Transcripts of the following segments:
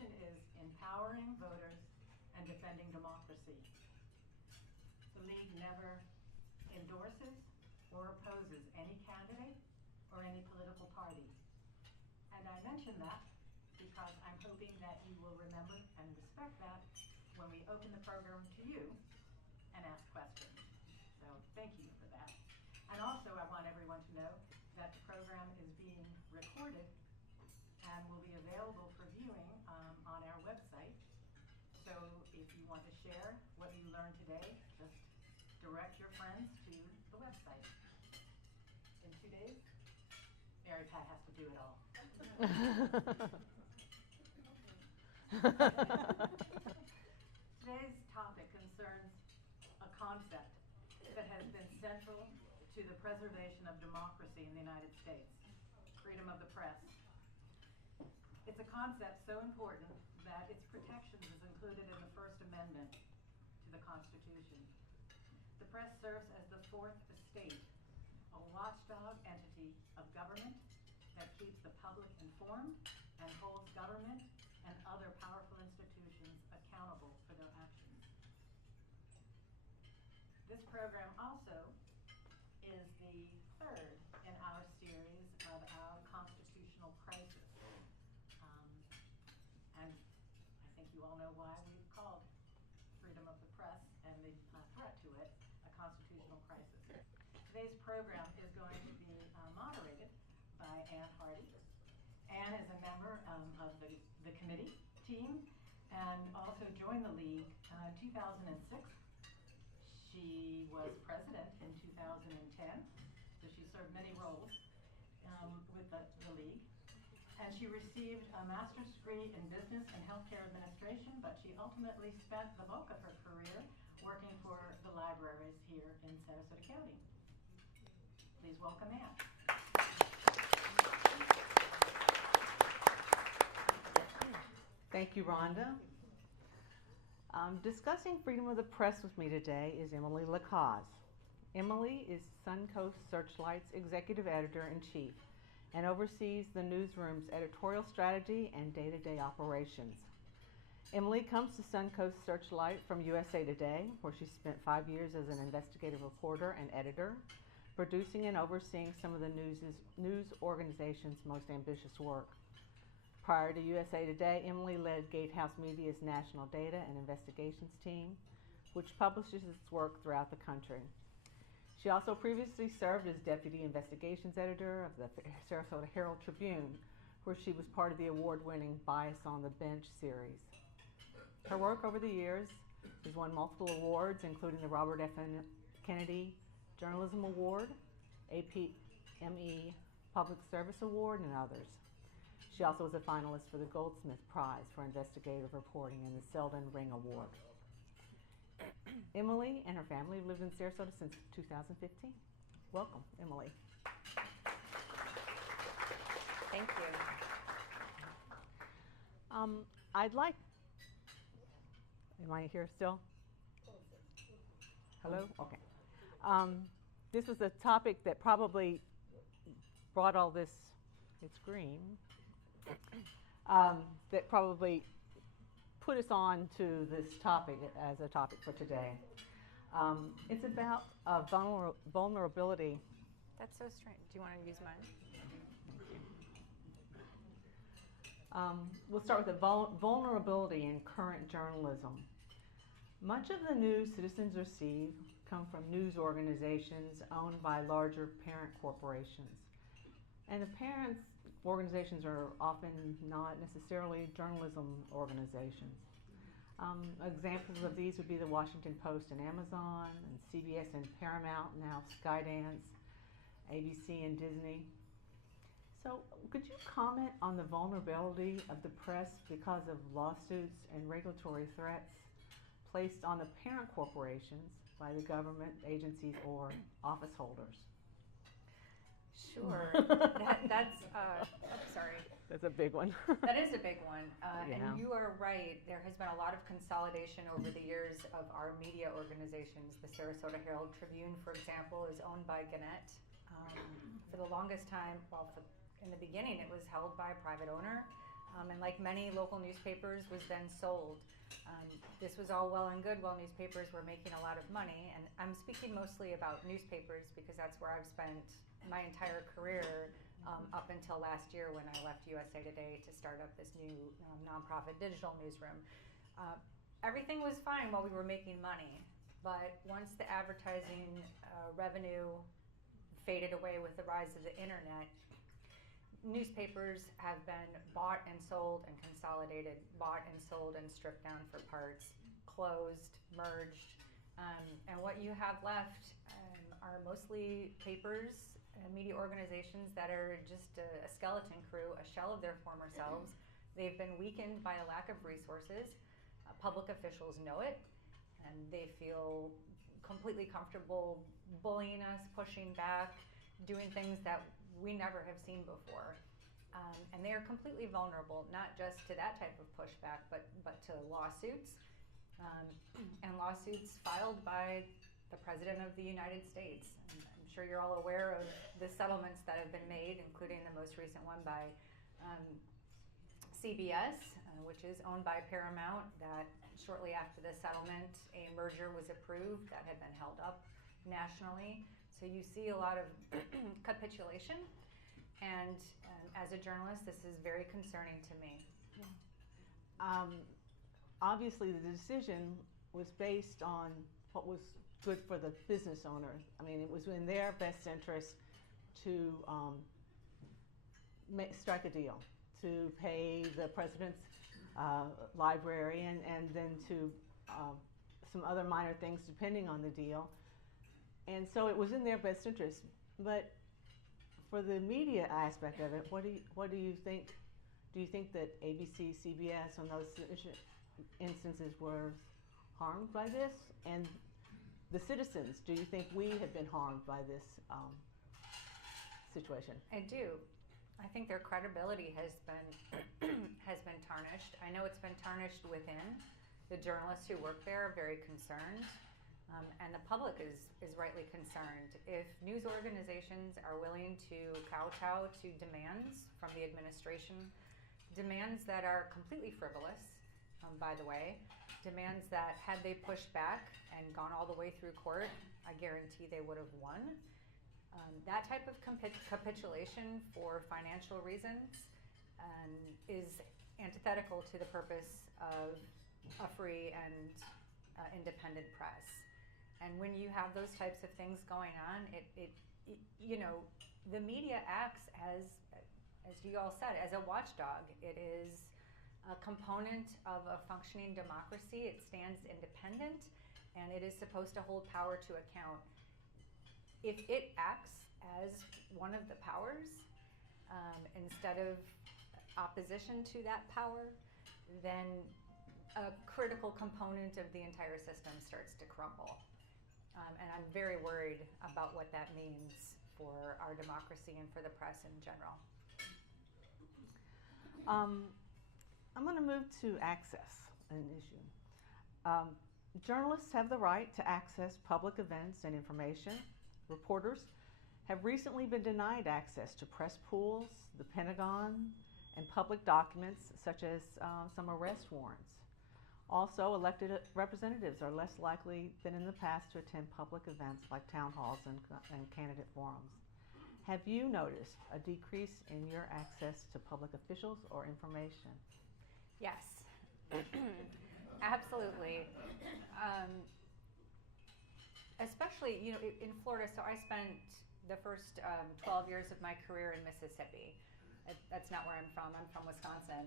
mission is empowering voters and defending democracy. The League never endorses or opposes any candidate or any political party. And I mention that because I'm hoping that you will remember and respect that when we open the program to you and ask questions. So thank you for that. And also I want everyone to know that the program is being recorded and will be available for viewing on our website. So if you want to share what you learned today, just direct your friends to the website. In 2 days, Mary Pat has to do it all. Today's topic concerns a concept that has been central to the preservation of democracy in the United States, freedom of the press. It's a concept so important that its protections is included in the First Amendment to the Constitution. The press serves as the fourth estate, a watchdog entity of government that keeps the public informed and holds government and other powerful institutions accountable for their actions. This program also is the third in our series of our constitutional crisis. And I think you all know why we've called freedom of the press and the threat to it a constitutional crisis. Today's program is going to be moderated by Ann Hardy. Ann is a member of the committee team and also joined the League in 2006. She was president in 2010, so she served many roles with the League. And she received a master's degree in business and healthcare administration, but she ultimately spent the bulk of her career working for the libraries here in Sarasota County. Please welcome Ann. Thank you, Rhonda. Discussing freedom of the press with me today is Emily Lacaze. Emily is Suncoast Searchlight's executive editor-in-chief and oversees the newsroom's editorial strategy and day-to-day operations. Emily comes to Suncoast Searchlight from USA Today, where she spent 5 years as an investigative reporter and editor, producing and overseeing some of the news organization's most ambitious work. Prior to USA Today, Emily led Gatehouse Media's national data and investigations team, which publishes its work throughout the country. She also previously served as deputy investigations editor of the Sarasota Herald Tribune, where she was part of the award-winning Bias on the Bench series. Her work over the years has won multiple awards, including the Robert F. Kennedy Journalism Award, APME Public Service Award, and others. She also was a finalist for the Goldsmith Prize for Investigative Reporting and the Selden Ring Award. Emily and her family have lived in Sarasota since 2015. Welcome, Emily. Thank you. I'd like, am I here still? Hello? Okay. This was a topic that probably brought all this, it's green, that probably put us on to this topic as a topic for today. It's about vulnerability. That's so strange. Do you want to use mine? We'll start with the vulnerability in current journalism. Much of the news citizens receive come from news organizations owned by larger parent corporations. And the parents' organizations are often not necessarily journalism organizations. Examples of these would be the Washington Post and Amazon, and CBS and Paramount, now Skydance, ABC and Disney. So could you comment on the vulnerability of the press because of lawsuits and regulatory threats placed on the parent corporations by the government, agencies, or office holders? Sure. That's sorry. That's a big one. That is a big one. Yeah. And you are right. There has been a lot of consolidation over the years of our media organizations. The Sarasota Herald Tribune, for example, is owned by Gannett. For the longest time, in the beginning, it was held by a private owner. and like many local newspapers was then sold. This was all well and good while newspapers were making a lot of money, and I'm speaking mostly about newspapers because that's where I've spent my entire career up until last year when I left USA Today to start up this new nonprofit digital newsroom. Everything was fine while we were making money, but once the advertising revenue faded away with the rise of the internet, newspapers have been bought and sold and consolidated, bought and sold and stripped down for parts, closed, merged, and what you have left are mostly papers and media organizations that are just a skeleton crew, a shell of their former selves. They've been weakened by a lack of resources. Public officials know it, and they feel completely comfortable bullying us, pushing back, doing things that we never have seen before. And they are completely vulnerable, not just to that type of pushback, but to lawsuits, and lawsuits filed by the President of the United States. And I'm sure you're all aware of the settlements that have been made, including the most recent one by CBS, which is owned by Paramount, that shortly after the settlement, a merger was approved that had been held up nationally. So you see a lot of capitulation, and as a journalist, this is very concerning to me. Obviously, the decision was based on what was good for the business owner. I mean, it was in their best interest to strike a deal, to pay the president's librarian, and then to some other minor things depending on the deal. And so it was in their best interest. But for the media aspect of it, what do you think? Do you think that ABC, CBS, on those instances were harmed by this? And the citizens, do you think we have been harmed by this situation? I do. I think their credibility has been tarnished. I know it's been tarnished within. The journalists who work there are very concerned, and the public is rightly concerned. If news organizations are willing to kowtow to demands from the administration, demands that are completely frivolous, by the way, demands that had they pushed back and gone all the way through court, I guarantee they would have won. That type of capitulation for financial reasons is antithetical to the purpose of a free and independent press. And when you have those types of things going on, it the media acts as you all said, as a watchdog. It is a component of a functioning democracy. It stands independent, and it is supposed to hold power to account. If it acts as one of the powers, instead of opposition to that power, then a critical component of the entire system starts to crumble. And I'm very worried about what that means for our democracy and for the press in general. I'm going to move to access, an issue. Journalists have the right to access public events and information. Reporters have recently been denied access to press pools, the Pentagon, and public documents such as some arrest warrants. Also, elected representatives are less likely than in the past to attend public events like town halls and candidate forums. Have you noticed a decrease in your access to public officials or information? Yes, absolutely. Especially, in Florida. So I spent the first 12 years of my career in Mississippi. That's not where I'm from. I'm from Wisconsin.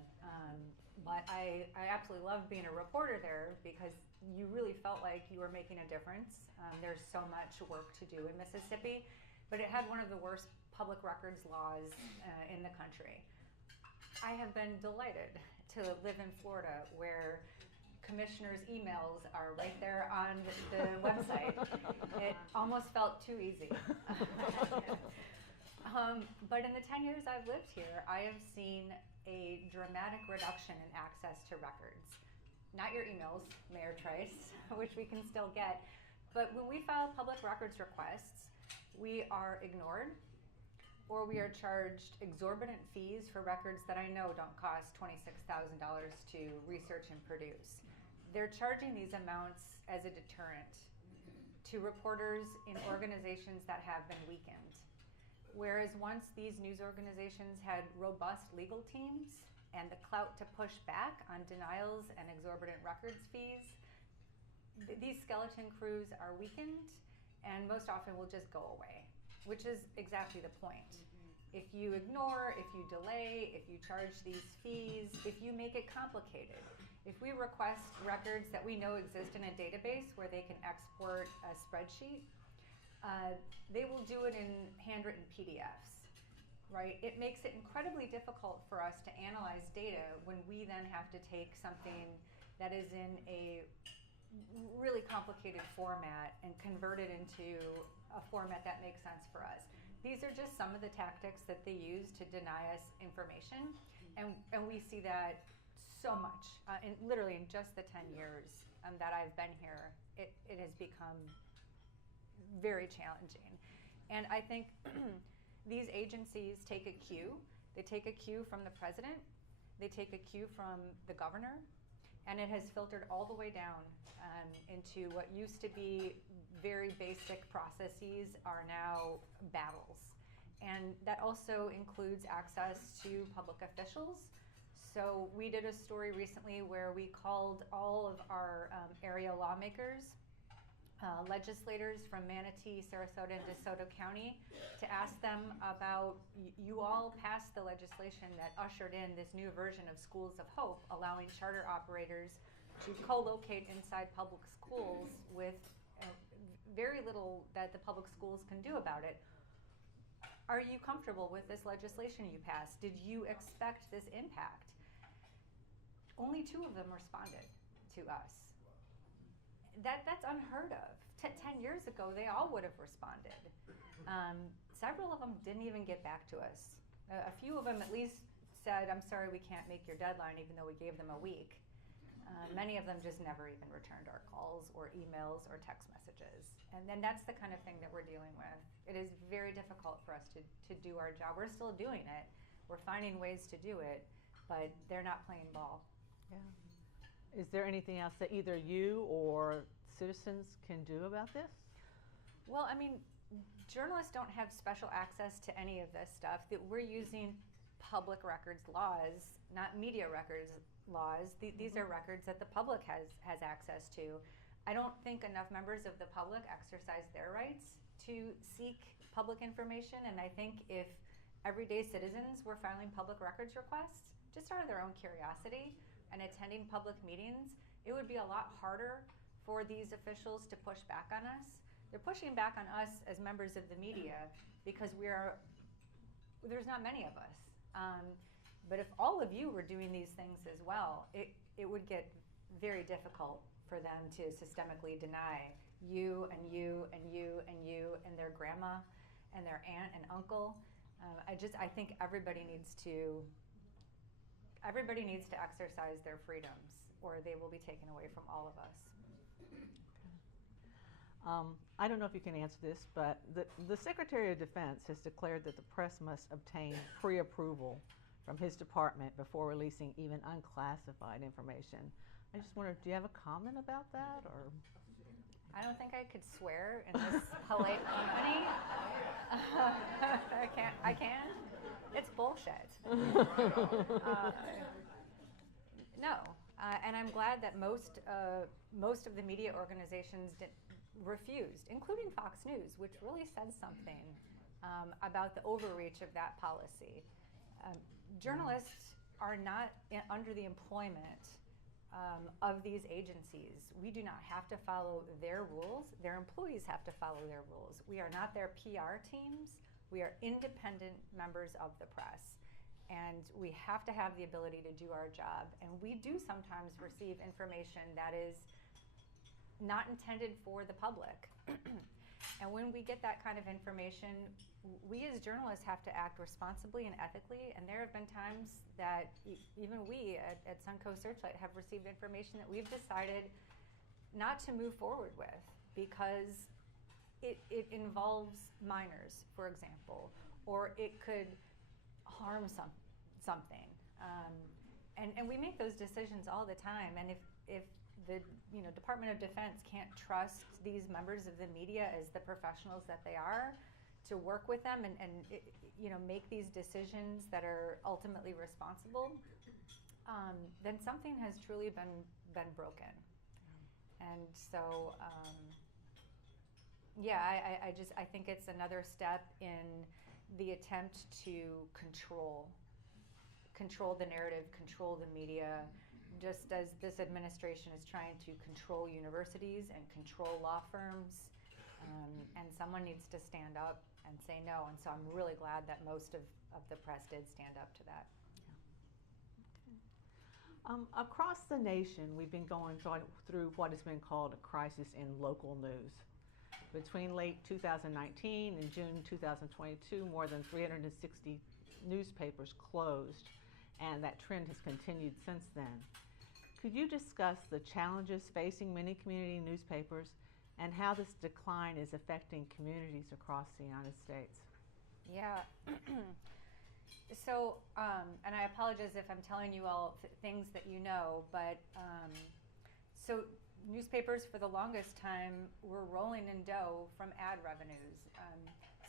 But I absolutely loved being a reporter there because you really felt like you were making a difference. There's so much work to do in Mississippi, but it had one of the worst public records laws in the country. I have been delighted to live in Florida where commissioners' emails are right there on the website. It almost felt too easy. But in the 10 years I've lived here, I have seen a dramatic reduction in access to records. Not your emails, Mayor Trice, which we can still get, but when we file public records requests, we are ignored. or we are charged exorbitant fees for records that I know don't cost $26,000 to research and produce. They're charging these amounts as a deterrent to reporters in organizations that have been weakened. Whereas once these news organizations had robust legal teams and the clout to push back on denials and exorbitant records fees, these skeleton crews are weakened and most often will just go away, which is exactly the point. If you ignore, if you delay, if you charge these fees, if you make it complicated, if we request records that we know exist in a database where they can export a spreadsheet, they will do it in handwritten PDFs, right? It makes it incredibly difficult for us to analyze data when we then have to take something that is in a really complicated format and convert it into a format that makes sense for us. These are just some of the tactics that they use to deny us information, and we see that so much. Literally in just the 10 years that I've been here, it has become very challenging. And I think these agencies take a cue. They take a cue from the president, they take a cue from the governor, and it has filtered all the way down into what used to be very basic processes are now battles. And that also includes access to public officials. So we did a story recently where we called all of our area lawmakers, legislators from Manatee, Sarasota, and DeSoto County to ask them about, you all passed the legislation that ushered in this new version of Schools of Hope, allowing charter operators to co-locate inside public schools with very little that the public schools can do about it. Are you comfortable with this legislation you passed? Did you expect this impact? Only 2 of them responded to us. That's unheard of. 10 years ago, they all would have responded. Several of them didn't even get back to us. A few of them at least said, I'm sorry, we can't make your deadline, even though we gave them a week. Many of them just never even returned our calls or emails or text messages. And then that's the kind of thing that we're dealing with. It is very difficult for us to do our job. We're still doing it. We're finding ways to do it, but they're not playing ball. Yeah. Is there anything else that either you or citizens can do about this? Well, I mean, journalists don't have special access to any of this stuff. That we're using public records laws, not media records laws. These are records that the public has access to. I don't think enough members of the public exercise their rights to seek public information, and I think if everyday citizens were filing public records requests just out of their own curiosity and attending public meetings, it would be a lot harder for these officials to push back on us. They're pushing back on us as members of the media because there's not many of us. But if all of you were doing these things as well, it would get very difficult for them to systemically deny you and you and you and you and their grandma and their aunt and uncle. I think everybody needs to exercise their freedoms, or they will be taken away from all of us. I don't know if you can answer this, but the Secretary of Defense has declared that the press must obtain pre-approval from his department before releasing even unclassified information. I just wondered, do you have a comment about that, or? I don't think I could swear in this polite company. I can? It's bullshit. No, and I'm glad that most of the media organizations refused, including Fox News, which really said something about the overreach of that policy. Journalists are not under the employment of these agencies. We do not have to follow their rules. Their employees have to follow their rules. We are not their PR teams. We are independent members of the press. And we have to have the ability to do our job. And we do sometimes receive information that is not intended for the public. And when we get that kind of information, we as journalists have to act responsibly and ethically, and there have been times that even we at Suncoast Searchlight have received information that we've decided not to move forward with because it involves minors, for example, or it could harm something. And we make those decisions all the time. And if the Department of Defense can't trust these members of the media as the professionals that they are to work with them and make these decisions that are ultimately responsible, then something has truly been broken. And so, I think it's another step in the attempt to control the narrative, control the media, just as this administration is trying to control universities and control law firms. And someone needs to stand up and say no. And so I'm really glad that most of the press did stand up to that. Across the nation, we've been going through what has been called a crisis in local news. Between late 2019 and June 2022, more than 360 newspapers closed, and that trend has continued since then. Could you discuss the challenges facing many community newspapers and how this decline is affecting communities across the United States? Yeah. So, and I apologize if I'm telling you all things that you know, but so newspapers for the longest time were rolling in dough from ad revenues.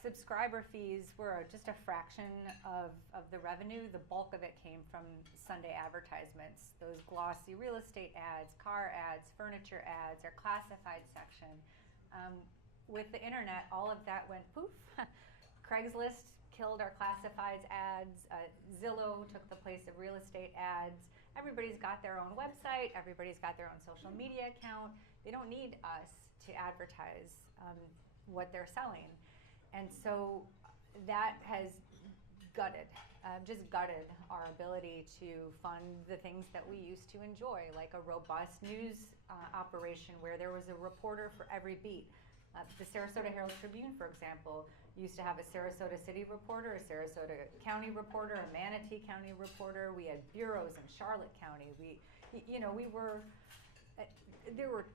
Subscriber fees were just a fraction of the revenue. The bulk of it came from Sunday advertisements, those glossy real estate ads, car ads, furniture ads, our classified section. With the internet, all of that went poof. Craigslist killed our classifieds ads. Zillow took the place of real estate ads. Everybody's got their own website. Everybody's got their own social media account. They don't need us to advertise what they're selling. And so that has gutted our ability to fund the things that we used to enjoy, like a robust news operation where there was a reporter for every beat. The Sarasota Herald Tribune, for example, used to have a Sarasota City reporter, a Sarasota County reporter, a Manatee County reporter. We had bureaus in Charlotte County. There were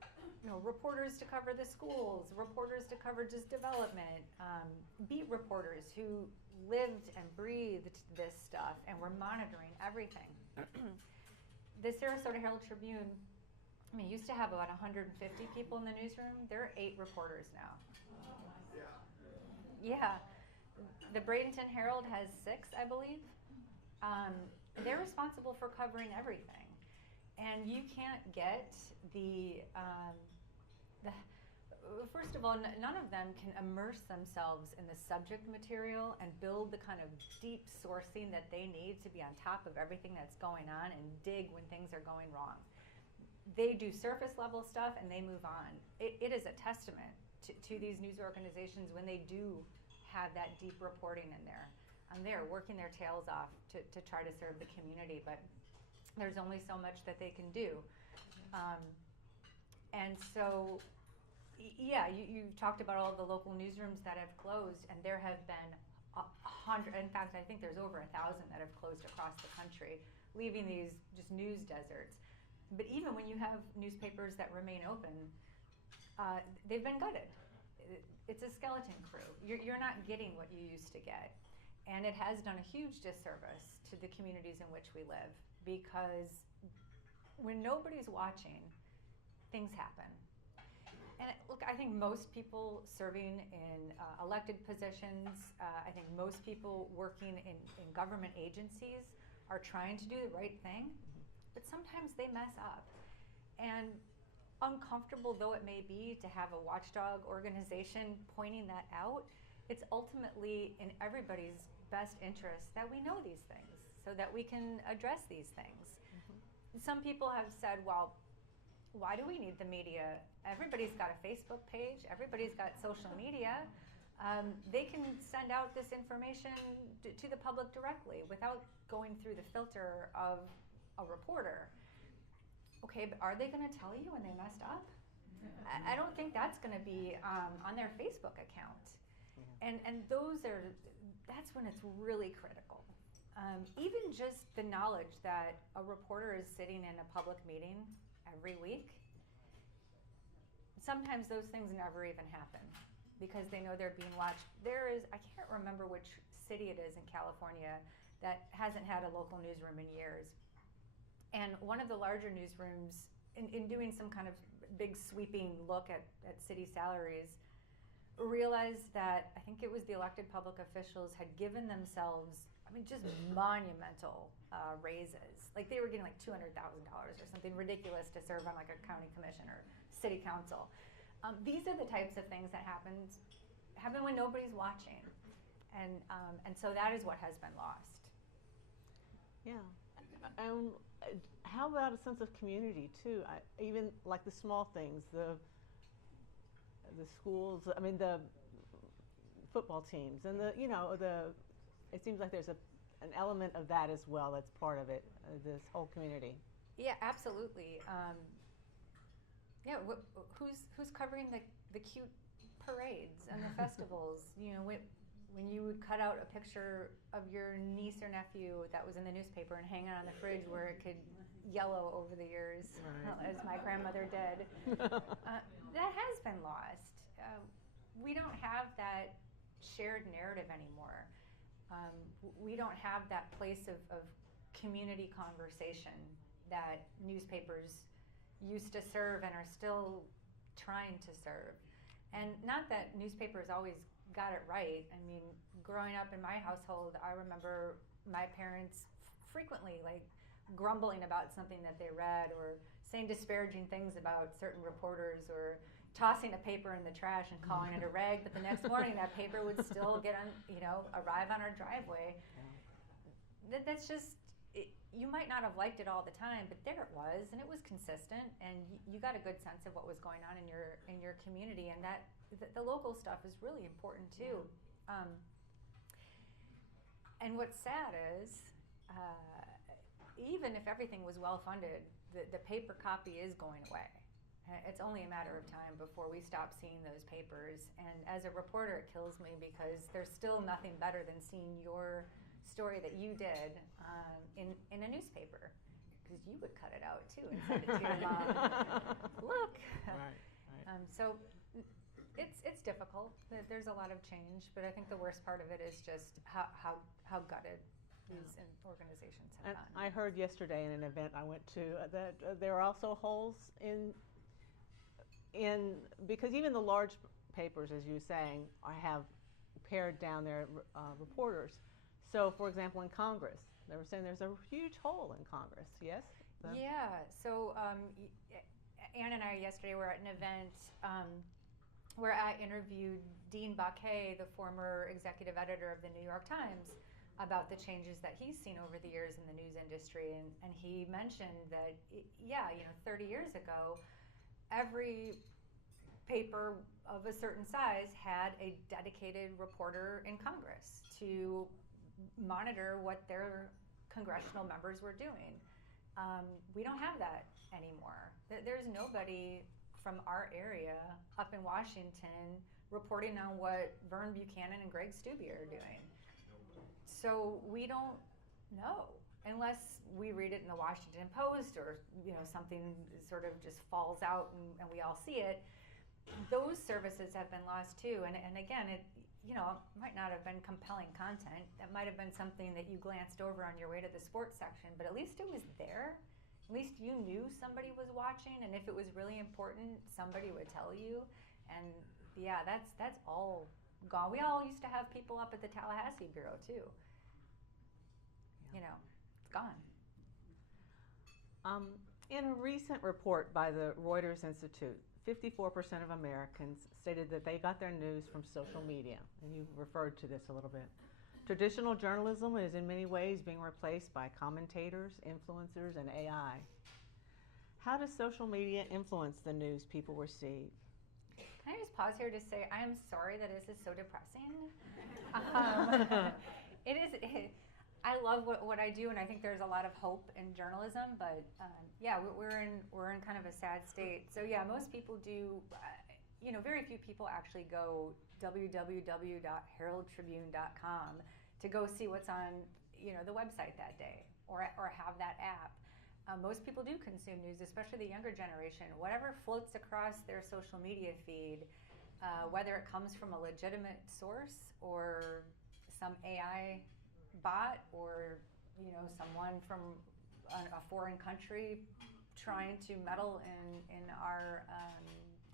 reporters to cover the schools, reporters to cover just development, beat reporters who lived and breathed this stuff and were monitoring everything. The Sarasota Herald Tribune, used to have about 150 people in the newsroom. There are 8 reporters now. Yeah. The Bradenton Herald has 6, I believe. They're responsible for covering everything. And you can't get first of all, none of them can immerse themselves in the subject material and build the kind of deep sourcing that they need to be on top of everything that's going on and dig when things are going wrong. They do surface level stuff and they move on. It is a testament to these news organizations when they do have that deep reporting in there. They're working their tails off to try to serve the community, but there's only so much that they can do. And so, you talked about all the local newsrooms that have closed, and there have been 100, in fact, I think there's over 1,000 that have closed across the country, leaving these just news deserts. But even when you have newspapers that remain open, they've been gutted. It's a skeleton crew. You're not getting what you used to get. And it has done a huge disservice to the communities in which we live, because when nobody's watching, things happen. And look, I think most people serving in elected positions, I think most people working in government agencies are trying to do the right thing, but sometimes they mess up. And uncomfortable though it may be to have a watchdog organization pointing that out, it's ultimately in everybody's best interest that we know these things so that we can address these things. Mm-hmm. Some people have said, well, why do we need the media? Everybody's got a Facebook page, everybody's got social media. They can send out this information to the public directly without going through the filter of a reporter. Okay, but are they going to tell you when they messed up? I don't think that's going to be on their Facebook account. Yeah. And that's when it's really critical. Even just the knowledge that a reporter is sitting in a public meeting every week, sometimes those things never even happen. because they know they're being watched. There is, I can't remember which city it is in California that hasn't had a local newsroom in years. And one of the larger newsrooms, in doing some kind of big sweeping look at city salaries, realized that I think it was the elected public officials had given themselves, I mean, just monumental raises. Like they were getting like $200,000 or something ridiculous to serve on like a county commission or city council. These are the types of things that happen when nobody's watching, and so that is what has been lost. Yeah. How about a sense of community too? Even like the small things, the schools. I mean, the football teams, and It seems like there's an element of that as well. That's part of it. This whole community. Yeah, absolutely. Who's covering the cute parades and the festivals? When you would cut out a picture of your niece or nephew that was in the newspaper and hang it on the fridge where it could yellow over the years, right. As my grandmother did. That has been lost. We don't have that shared narrative anymore. We don't have that place of community conversation that newspapers used to serve and are still trying to serve. And not that newspapers always got it right. I mean, growing up in my household, I remember my parents frequently grumbling about something that they read, or saying disparaging things about certain reporters, or tossing a paper in the trash and calling it a rag, but the next morning that paper would still arrive on our driveway. Yeah. That's just, you might not have liked it all the time, but there it was, and it was consistent, and you got a good sense of what was going on in your community, and that the local stuff is really important too. Yeah. And what's sad is, even if everything was well funded, the paper copy is going away. It's only a matter of time before we stop seeing those papers. And as a reporter, it kills me because there's still nothing better than seeing your story that you did in a newspaper, because you would cut it out too and send it to your mom. Look. Right. So it's difficult. There's a lot of change, but I think the worst part of it is just how gutted these organizations have gotten. I heard yesterday in an event I went to that there are also holes in because even the large papers, as you were saying, have pared down their reporters. So, for example, in Congress, they were saying there's a huge hole in Congress. Yes. Yeah. So Ann and I yesterday were at an event where I interviewed Dean Baquet, the former executive editor of the New York Times, about the changes that he's seen over the years in the news industry, and he mentioned that 30 years ago, every paper of a certain size had a dedicated reporter in Congress to monitor what their congressional members were doing. We don't have that anymore. There's nobody from our area up in Washington reporting on what Vern Buchanan and Greg Stubbe are doing. So we don't know unless we read it in the Washington Post, or something sort of just falls out and we all see it. Those services have been lost too. And again, it might not have been compelling content. That might have been something that you glanced over on your way to the sports section, but at least it was there. At least you knew somebody was watching, and if it was really important, somebody would tell you. And yeah, that's all gone. We all used to have people up at the Tallahassee Bureau too. It's gone. In a recent report by the Reuters Institute, 54% of Americans stated that they got their news from social media, and you referred to this a little bit. Traditional journalism is in many ways being replaced by commentators, influencers, and AI. How does social media influence the news people receive? Can I just pause here to say I am sorry that this is so depressing. It is. I love what I do, and I think there's a lot of hope in journalism. But we're in kind of a sad state. So yeah, most people do. Very few people actually go www.heraldtribune.com to go see what's on the website that day, or have that app. Most people do consume news, especially the younger generation. Whatever floats across their social media feed, whether it comes from a legitimate source or some AI bot or someone from a foreign country trying to meddle in our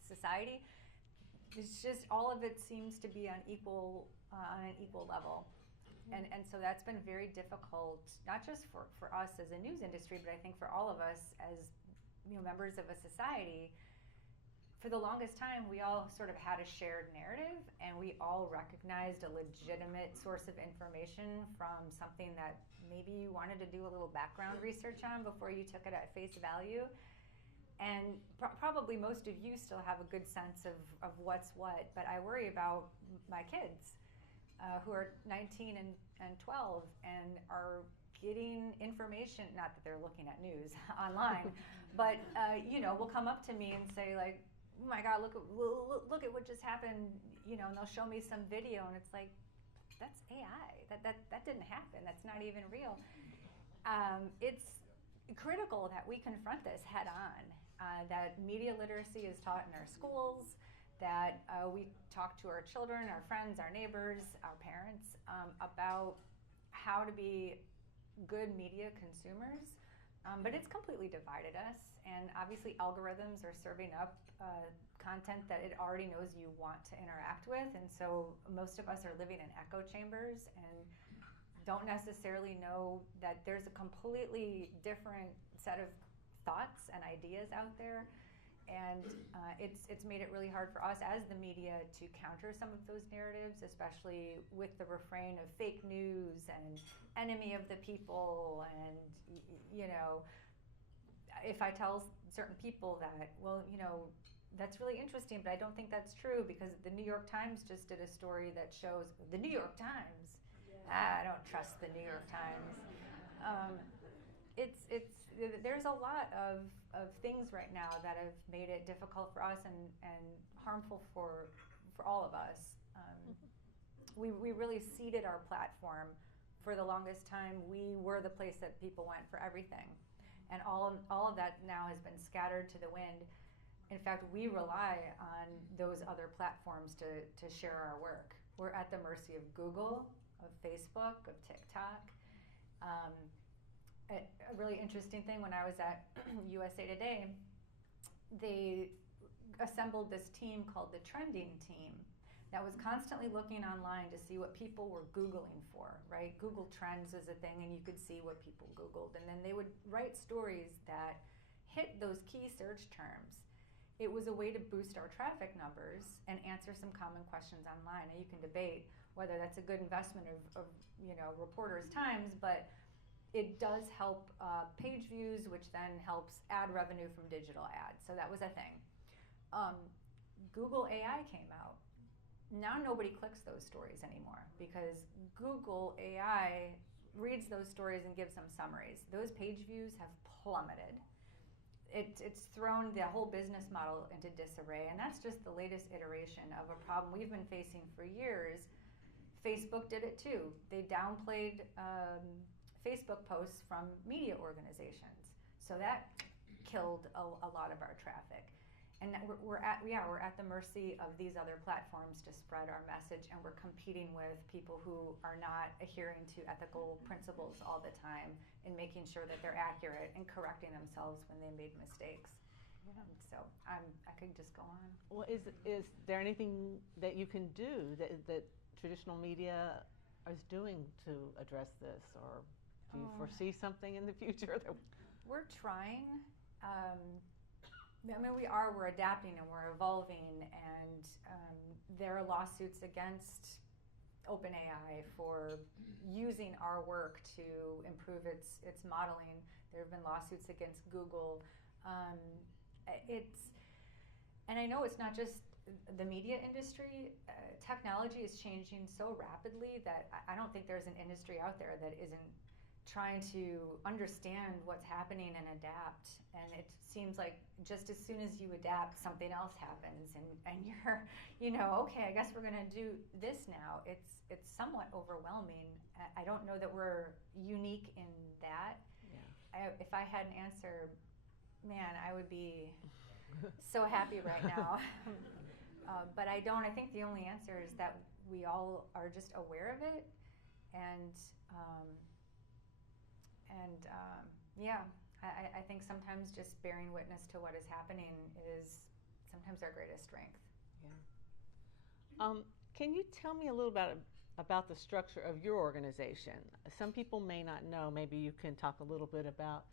society. It's just all of it seems to be on an equal level. And so that's been very difficult, not just for us as a news industry, but I think for all of us as members of a society. For the longest time, we all sort of had a shared narrative, and we all recognized a legitimate source of information from something that maybe you wanted to do a little background research on before you took it at face value. And probably most of you still have a good sense of what's what, but I worry about my kids who are 19 and 12 and are getting information, not that they're looking at news online, but will come up to me and say, like, oh my God, look at what just happened, and they'll show me some video, and it's like, that's AI. That didn't happen. That's not even real. It's critical that we confront this head on, that media literacy is taught in our schools, that we talk to our children, our friends, our neighbors, our parents about how to be good media consumers. But it's completely divided us, and obviously algorithms are serving up content that it already knows you want to interact with, and so most of us are living in echo chambers and don't necessarily know that there's a completely different set of thoughts and ideas out there, and it's made it really hard for us as the media to counter some of those narratives, especially with the refrain of fake news and enemy of the people. And if I tell certain people that, well, that's really interesting, but I don't think that's true because the New York Times just did a story that shows the New York Times. I don't trust the New York Times. There's a lot of things right now that have made it difficult for us and harmful for all of us. We really seeded our platform. For the longest time, we were the place that people went for everything. And all of that now has been scattered to the wind. In fact, we rely on those other platforms to share our work. We're at the mercy of Google, of Facebook, of TikTok. A really interesting thing, when I was at USA Today, they assembled this team called the Trending Team that was constantly looking online to see what people were Googling for, right? Google Trends is a thing, and you could see what people Googled. And then they would write stories that hit those key search terms. It was a way to boost our traffic numbers and answer some common questions online. And you can debate whether that's a good investment of reporters' times, but it does help page views, which then helps ad revenue from digital ads. So that was a thing. Google AI came out. Now nobody clicks those stories anymore because Google AI reads those stories and gives them summaries. Those page views have plummeted. It's thrown the whole business model into disarray, and that's just the latest iteration of a problem we've been facing for years. Facebook did it too. They downplayed Facebook posts from media organizations, so that killed a lot of our traffic. And we're at the mercy of these other platforms to spread our message, and we're competing with people who are not adhering to ethical principles all the time and making sure that they're accurate and correcting themselves when they made mistakes. So I could just go on. Well, is there anything that you can do that traditional media is doing to address this, or do you foresee something in the future? We're trying. We're adapting and we're evolving, and there are lawsuits against OpenAI for using our work to improve its modeling. There have been lawsuits against Google. And I know it's not just the media industry. Technology is changing so rapidly that I don't think there's an industry out there that isn't trying to understand what's happening and adapt. And it seems like just as soon as you adapt, something else happens, and you're, okay, I guess we're gonna do this now. It's somewhat overwhelming. I don't know that we're unique in that. Yeah. If I had an answer, man, I would be so happy right now. But I don't. I think the only answer is that we all are just aware of it, and yeah, I think sometimes just bearing witness to what is happening is sometimes our greatest strength. Yeah. Can you tell me a little about the structure of your organization? Some people may not know. Maybe you can talk a little bit about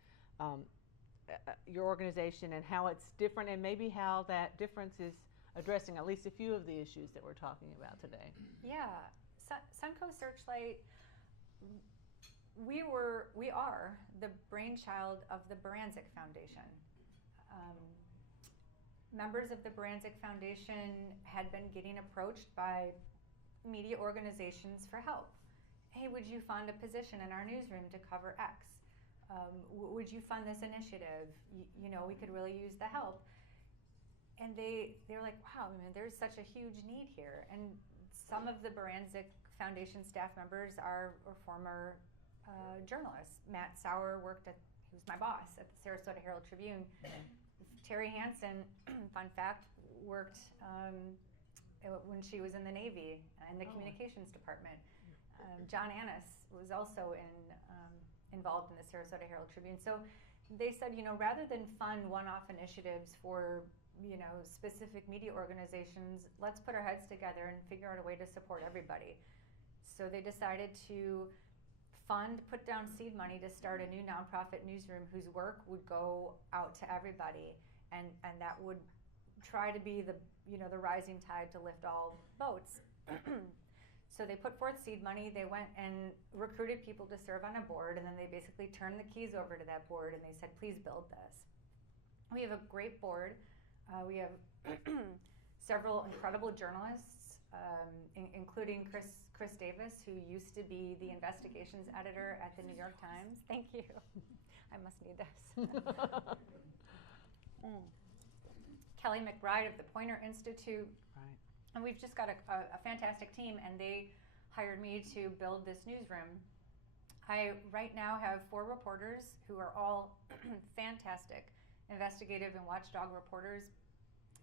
your organization and how it's different, and maybe how that difference is addressing at least a few of the issues that we're talking about today. Yeah, Suncoast Searchlight. We are the brainchild of the Baranczyk Foundation. Members of the Baranczyk Foundation had been getting approached by media organizations for help. Hey, would you fund a position in our newsroom to cover X? Would you fund this initiative? You know, we could really use the help. And they're like, wow, I mean, there's such a huge need here. And some of the Baranczyk Foundation staff members are former journalists. Matt Sauer he was my boss at the Sarasota Herald Tribune. Terry Hansen, fun fact, worked when she was in the Navy in the communications department. John Annis was also involved in the Sarasota Herald Tribune. So they said, you know, rather than fund one-off initiatives for, you know, specific media organizations, let's put our heads together and figure out a way to support everybody. So they decided to put down seed money to start a new nonprofit newsroom whose work would go out to everybody, and that would try to be the rising tide to lift all boats. So they put forth seed money. They went and recruited people to serve on a board, and then they basically turned the keys over to that board, and they said, please build this. We have a great board. We have several incredible journalists, including Chris Davis, who used to be the investigations editor at the New York Times. Thank you. I must need this. Kelly McBride of the Poynter Institute. Right. And we've just got a fantastic team, and they hired me to build this newsroom. I right now have 4 reporters who are all fantastic investigative and watchdog reporters,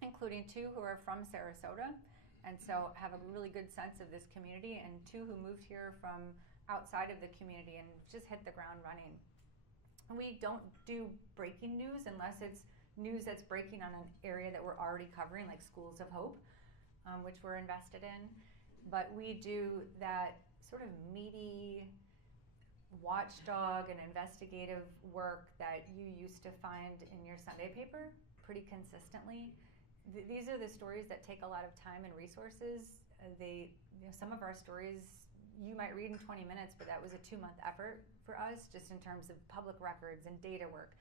including 2 who are from Sarasota, and so have a really good sense of this community, and 2 who moved here from outside of the community and just hit the ground running. We don't do breaking news unless it's news that's breaking on an area that we're already covering, like Schools of Hope, which we're invested in. But we do that sort of meaty watchdog and investigative work that you used to find in your Sunday paper pretty consistently. These are the stories that take a lot of time and resources. Some of our stories you might read in 20 minutes, but that was a 2-month effort for us, just in terms of public records and data work.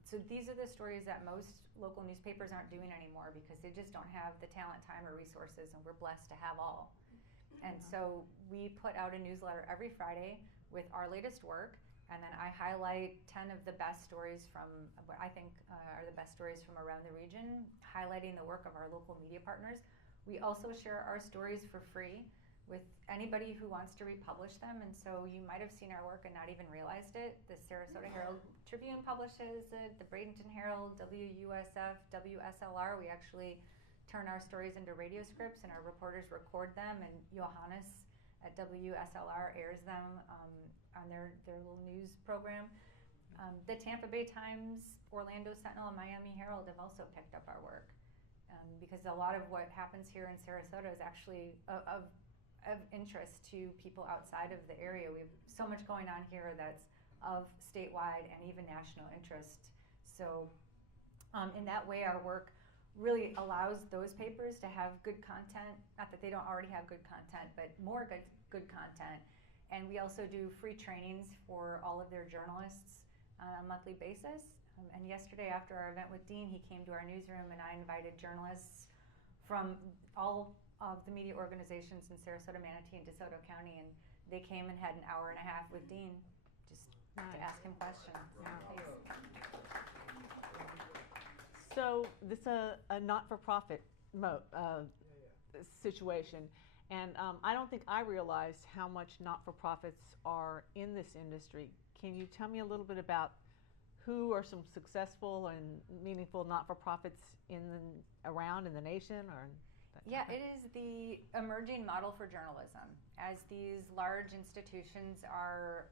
So these are the stories that most local newspapers aren't doing anymore because they just don't have the talent, time, or resources, and we're blessed to have all. And so we put out a newsletter every Friday with our latest work, and then I highlight 10 of the best stories from what I think are the best stories from around the region, highlighting the work of our local media partners. We also share our stories for free with anybody who wants to republish them, and so you might have seen our work and not even realized it. The Sarasota Herald Tribune publishes it, the Bradenton Herald, WUSF, WSLR. We actually turn our stories into radio scripts, and our reporters record them, and Johannes at WSLR airs them on their little news program. The Tampa Bay Times, Orlando Sentinel, and Miami Herald have also picked up our work because a lot of what happens here in Sarasota is actually of interest to people outside of the area. We have so much going on here that's of statewide and even national interest. So in that way, our work really allows those papers to have good content, not that they don't already have good content, but more good content. And we also do free trainings for all of their journalists on a monthly basis. And yesterday after our event with Dean, he came to our newsroom, and I invited journalists from all of the media organizations in Sarasota, Manatee, and DeSoto County, and they came and had an hour and a half with Dean just to ask him questions. Please. So this is a not-for-profit situation, and I don't think I realized how much not-for-profits are in this industry. Can you tell me a little bit about who are some successful and meaningful not-for-profits around in the nation or in that Yeah, topic? it is the emerging model for journalism. As these large institutions are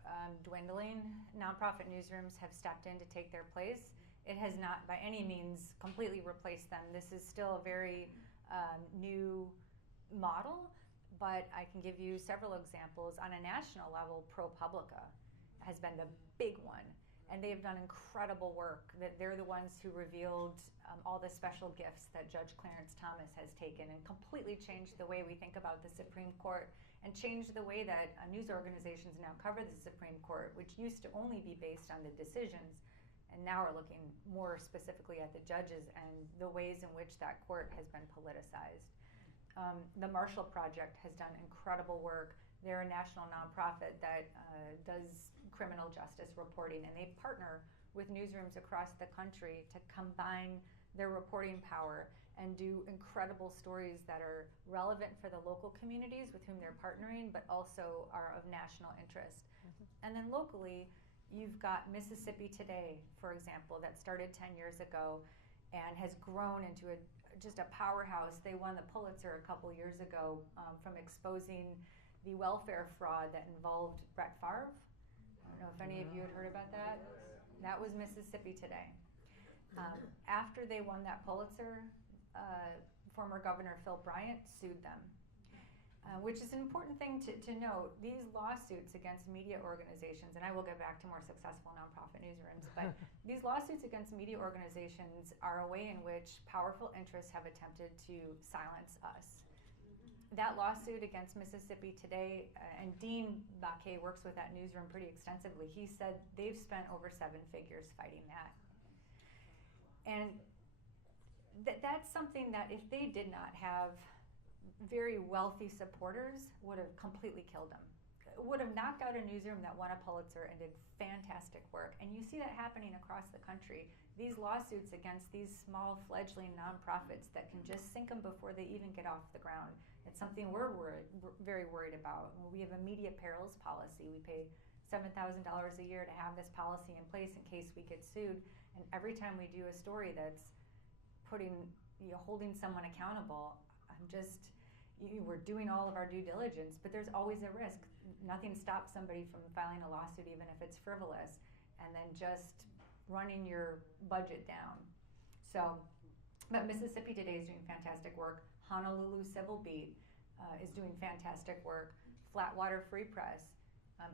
dwindling, nonprofit newsrooms have stepped in to take their place. It has not by any means completely replaced them. This is still a very new model, but I can give you several examples. On a national level, ProPublica has been the big one, and they have done incredible work. That they're the ones who revealed all the special gifts that Judge Clarence Thomas has taken and completely changed the way we think about the Supreme Court and changed the way that news organizations now cover the Supreme Court, which used to only be based on the decisions, and now are looking more specifically at the judges and the ways in which that court has been politicized. The Marshall Project has done incredible work. They're a national nonprofit that does criminal justice reporting, and they partner with newsrooms across the country to combine their reporting power and do incredible stories that are relevant for the local communities with whom they're partnering, but also are of national interest. And then locally, you've got Mississippi Today, for example, that started 10 years ago and has grown into just a powerhouse. They won the Pulitzer a couple years ago from exposing the welfare fraud that involved Brett Favre. I don't know if any of you had heard about that. That was Mississippi Today. After they won that Pulitzer, former Governor Phil Bryant sued them, which is an important thing to note. These lawsuits against media organizations, and I will get back to more successful nonprofit newsrooms, but these lawsuits against media organizations are a way in which powerful interests have attempted to silence us. That lawsuit against Mississippi Today, and Dean Baquet works with that newsroom pretty extensively. He said they've spent over 7 figures fighting that. And that's something that if they did not have very wealthy supporters, would have completely killed them. Would have knocked out a newsroom that won a Pulitzer and did fantastic work. And you see that happening across the country. These lawsuits against these small fledgling nonprofits that can just sink them before they even get off the ground. It's something we're very worried about. We have a media perils policy. We pay $7,000 a year to have this policy in place in case we get sued. And every time we do a story that's holding someone accountable, we're doing all of our due diligence, but there's always a risk. Nothing stops somebody from filing a lawsuit, even if it's frivolous, and then just running your budget down. So, but Mississippi Today is doing fantastic work. Honolulu Civil Beat is doing fantastic work. Flatwater Free Press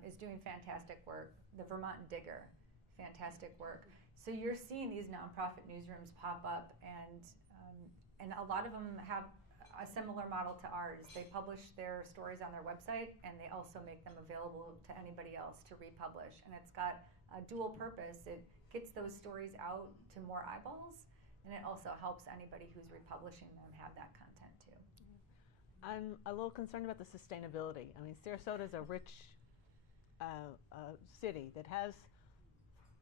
is doing fantastic work. The Vermont Digger, fantastic work. So you're seeing these nonprofit newsrooms pop up, and a lot of them have a similar model to ours. They publish their stories on their website, and they also make them available to anybody else to republish. And it's got a dual purpose. It gets those stories out to more eyeballs, and it also helps anybody who's republishing them have that content too. I'm a little concerned about the sustainability. I mean, Sarasota is a rich city that has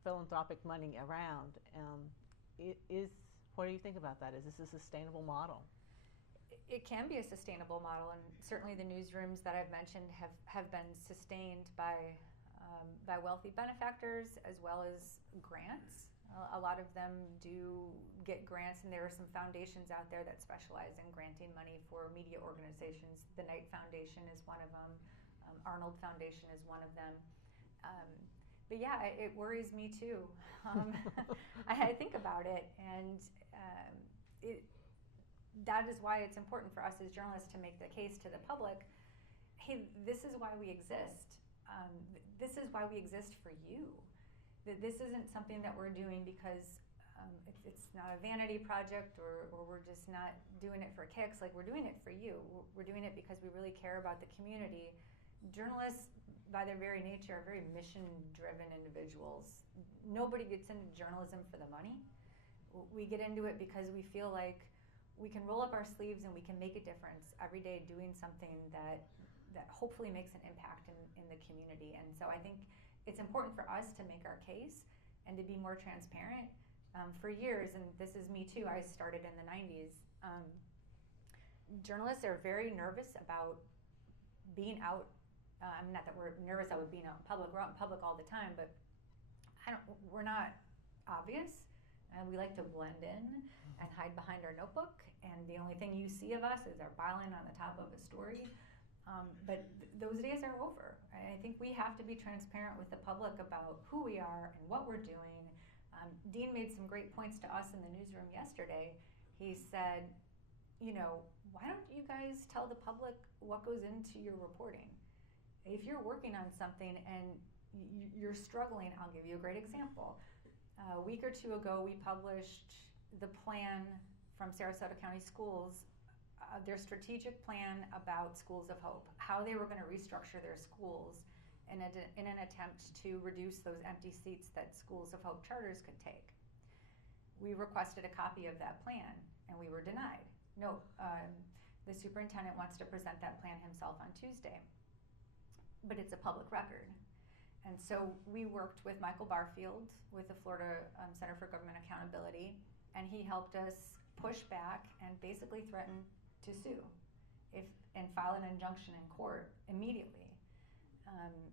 philanthropic money around. What do you think about that? Is this a sustainable model? It can be a sustainable model, and certainly the newsrooms that I've mentioned have been sustained by wealthy benefactors as well as grants. A lot of them do get grants, and there are some foundations out there that specialize in granting money for media organizations. The Knight Foundation is one of them. Arnold Foundation is one of them. But yeah, it worries me too. I think about it, and that is why it's important for us as journalists to make the case to the public, hey, this is why we exist. This is why we exist for you. That this isn't something that we're doing because it's not a vanity project or we're just not doing it for kicks. Like, we're doing it for you. We're doing it because we really care about the community. Journalists, by their very nature, are very mission-driven individuals. Nobody gets into journalism for the money. We get into it because we feel like we can roll up our sleeves and we can make a difference every day doing something that hopefully makes an impact in the community. And so I think it's important for us to make our case and to be more transparent. For years, and this is me too, I started in the 90s, journalists are very nervous about being out. Not that we're nervous about being out in public, we're out in public all the time, but we're not obvious. We like to blend in and hide behind our notebook, and the only thing you see of us is our byline on the top of a story. But those days are over. I think we have to be transparent with the public about who we are and what we're doing. Dean made some great points to us in the newsroom yesterday. He said, you know, why don't you guys tell the public what goes into your reporting? If you're working on something and you're struggling, I'll give you a great example. A week or two ago, we published the plan from Sarasota County Schools, their strategic plan about Schools of Hope, how they were going to restructure their schools in an attempt to reduce those empty seats that Schools of Hope charters could take. We requested a copy of that plan, and we were denied. No, the superintendent wants to present that plan himself on Tuesday, but it's a public record. And so we worked with Michael Barfield with the Florida Center for Government Accountability, and he helped us push back and basically threaten to sue and file an injunction in court immediately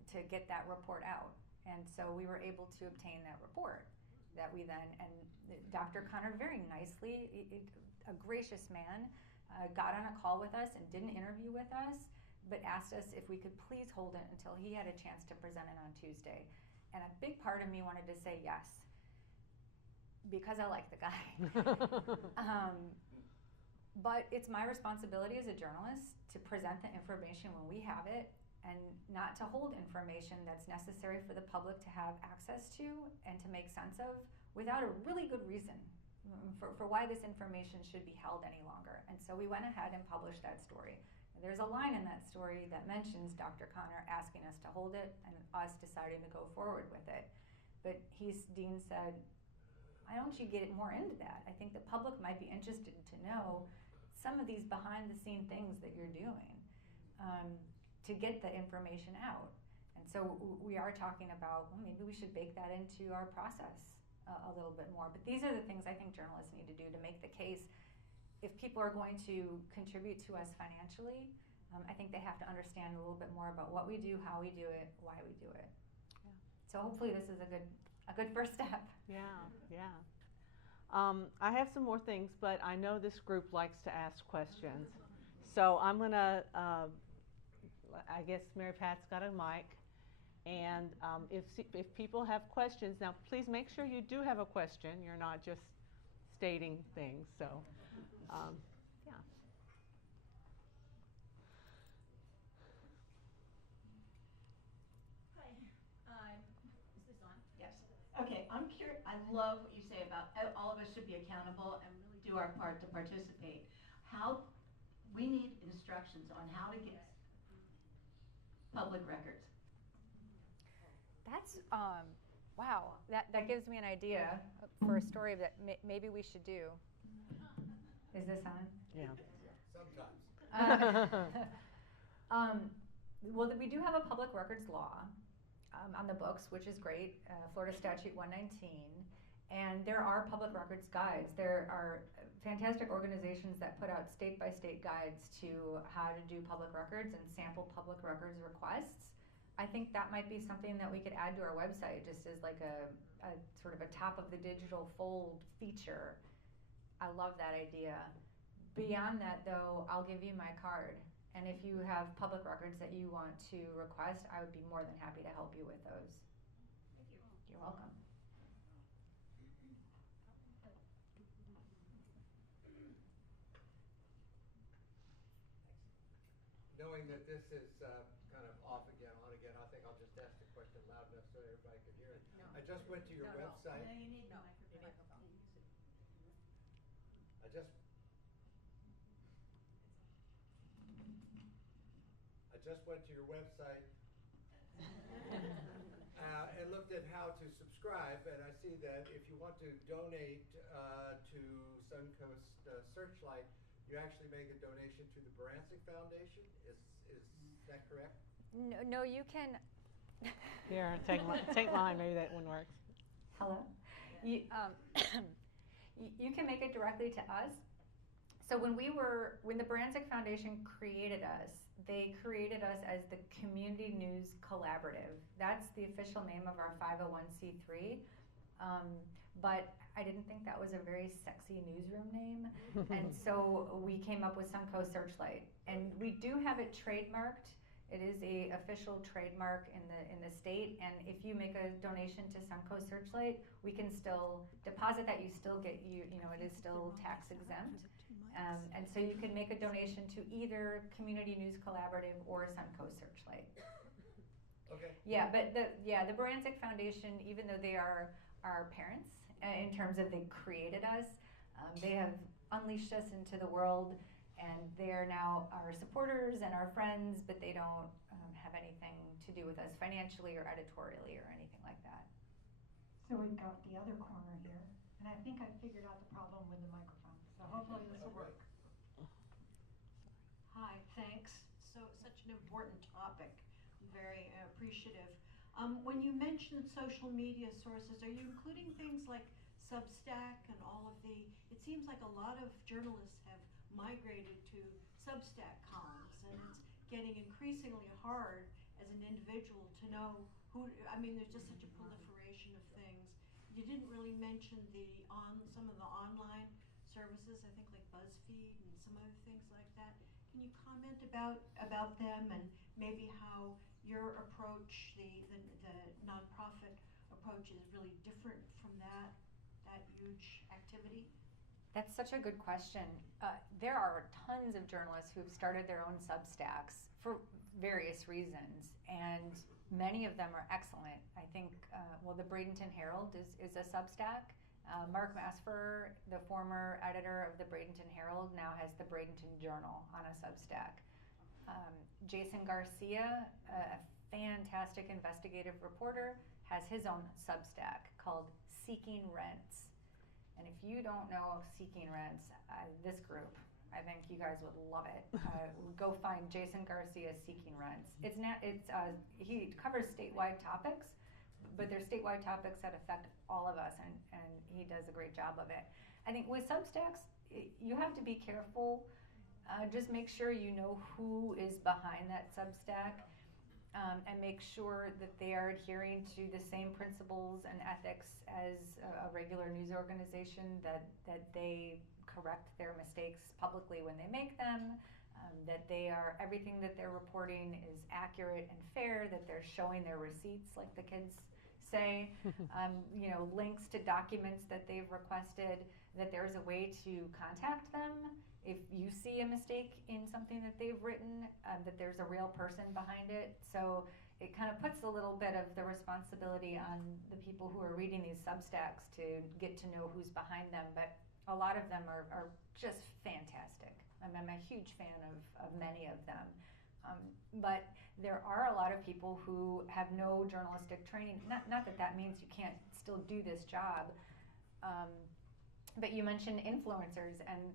to get that report out. And so we were able to obtain that report that we then, and Dr. Connor very nicely, a gracious man, got on a call with us and didn't interview with us, but asked us if we could please hold it until he had a chance to present it on Tuesday. And a big part of me wanted to say yes, because I like the guy. But it's my responsibility as a journalist to present the information when we have it, and not to hold information that's necessary for the public to have access to and to make sense of without a really good reason for why this information should be held any longer. And so we went ahead and published that story. There's a line in that story that mentions Dr. Connor asking us to hold it and us deciding to go forward with it. But Dean said, why don't you get more into that? I think the public might be interested to know some of these behind the scene things that you're doing to get the information out. And so we are talking about, well, maybe we should bake that into our process a little bit more. But these are the things I think journalists need to do to make the case. If people are going to contribute to us financially, I think they have to understand a little bit more about what we do, how we do it, why we do it. Yeah. So hopefully this is a good first step. Yeah, yeah. I have some more things, but I know this group likes to ask questions. So I'm going to, I guess Mary Pat's got a mic. And if people have questions, now please make sure you do have a question. You're not just stating things. So, yeah. Hi. Is this on? Yes. Okay, I'm curious. I love what you say about all of us should be accountable and really do our part to participate. We need instructions on how to get public records. That's, wow, that gives me an idea for a story that maybe we should do. Is this on? Yeah. Sometimes. Well, we do have a public records law on the books, which is great, Florida Statute 119, and there are public records guides. There are fantastic organizations that put out state-by-state guides to how to do public records and sample public records requests. I think that might be something that we could add to our website, just as like a sort of a top of the digital fold feature. I love that idea. Beyond that, though, I'll give you my card. And if you have public records that you want to request, I would be more than happy to help you with those. Thank you. You're welcome. Knowing that this is kind of off again, on again, I think I'll just ask the question loud enough so everybody can hear it. No. I just went to your website. No, you need the microphone. I just went to your website and looked at how to subscribe, and I see that if you want to donate to Suncoast Searchlight, you actually make a donation to the Barancik Foundation. Is that correct? No, you can. Here, take mine. Maybe that one works. Hello. You can make it directly to us. So when the Barancik Foundation created us, they created us as the Community News Collaborative. That's the official name of our 501c3. But I didn't think that was a very sexy newsroom name. And so we came up with Suncoast Searchlight. And we do have it trademarked. It is a official trademark in the state. And if you make a donation to Suncoast Searchlight, we can still deposit that. You still get, it is still tax exempt. And so you can make a donation to either Community News Collaborative or Suncoast Searchlight. Okay. Yeah, but the Barancik Foundation, even though they are our parents in terms of they created us, they have unleashed us into the world, and they are now our supporters and our friends, but they don't have anything to do with us financially or editorially or anything like that. So we've got the other corner here, and I think I figured out the problem with the microphone, so hopefully this will work. Hi, thanks. So, such an important topic. I'm very appreciative. When you mentioned social media sources, are you including things like Substack and all of the, it seems like a lot of journalists have migrated to Substack columns, and it's getting increasingly hard as an individual to know who, there's just such a proliferation of things. You didn't really mention some of the online services, I think like BuzzFeed and some other things like that. Can you comment about them and maybe how your approach, the nonprofit approach, is really different from that huge activity? That's such a good question. There are tons of journalists who have started their own Substacks for various reasons, and many of them are excellent. I think, the Bradenton Herald is a Substack. Mark Masfer, the former editor of the Bradenton Herald, now has the Bradenton Journal on a Substack. Jason Garcia, a fantastic investigative reporter, has his own Substack called Seeking Rents. And if you don't know Seeking Rents, this group, I think you guys would love it. Go find Jason Garcia Seeking Rents. He covers statewide topics, but they're statewide topics that affect all of us, and he does a great job of it. I think with Substacks, you have to be careful. Just make sure you know who is behind that Substack, and make sure that they are adhering to the same principles and ethics as a regular news organization, that they correct their mistakes publicly when they make them, that everything that they're reporting is accurate and fair, that they're showing their receipts like the kids say, links to documents that they've requested, that there's a way to contact them if you see a mistake in something that they've written, that there's a real person behind it. So it kind of puts a little bit of the responsibility on the people who are reading these Substacks to get to know who's behind them, but a lot of them are just fantastic. I'm a huge fan of many of them. But there are a lot of people who have no journalistic training. Not that means you can't still do this job. But you mentioned influencers, and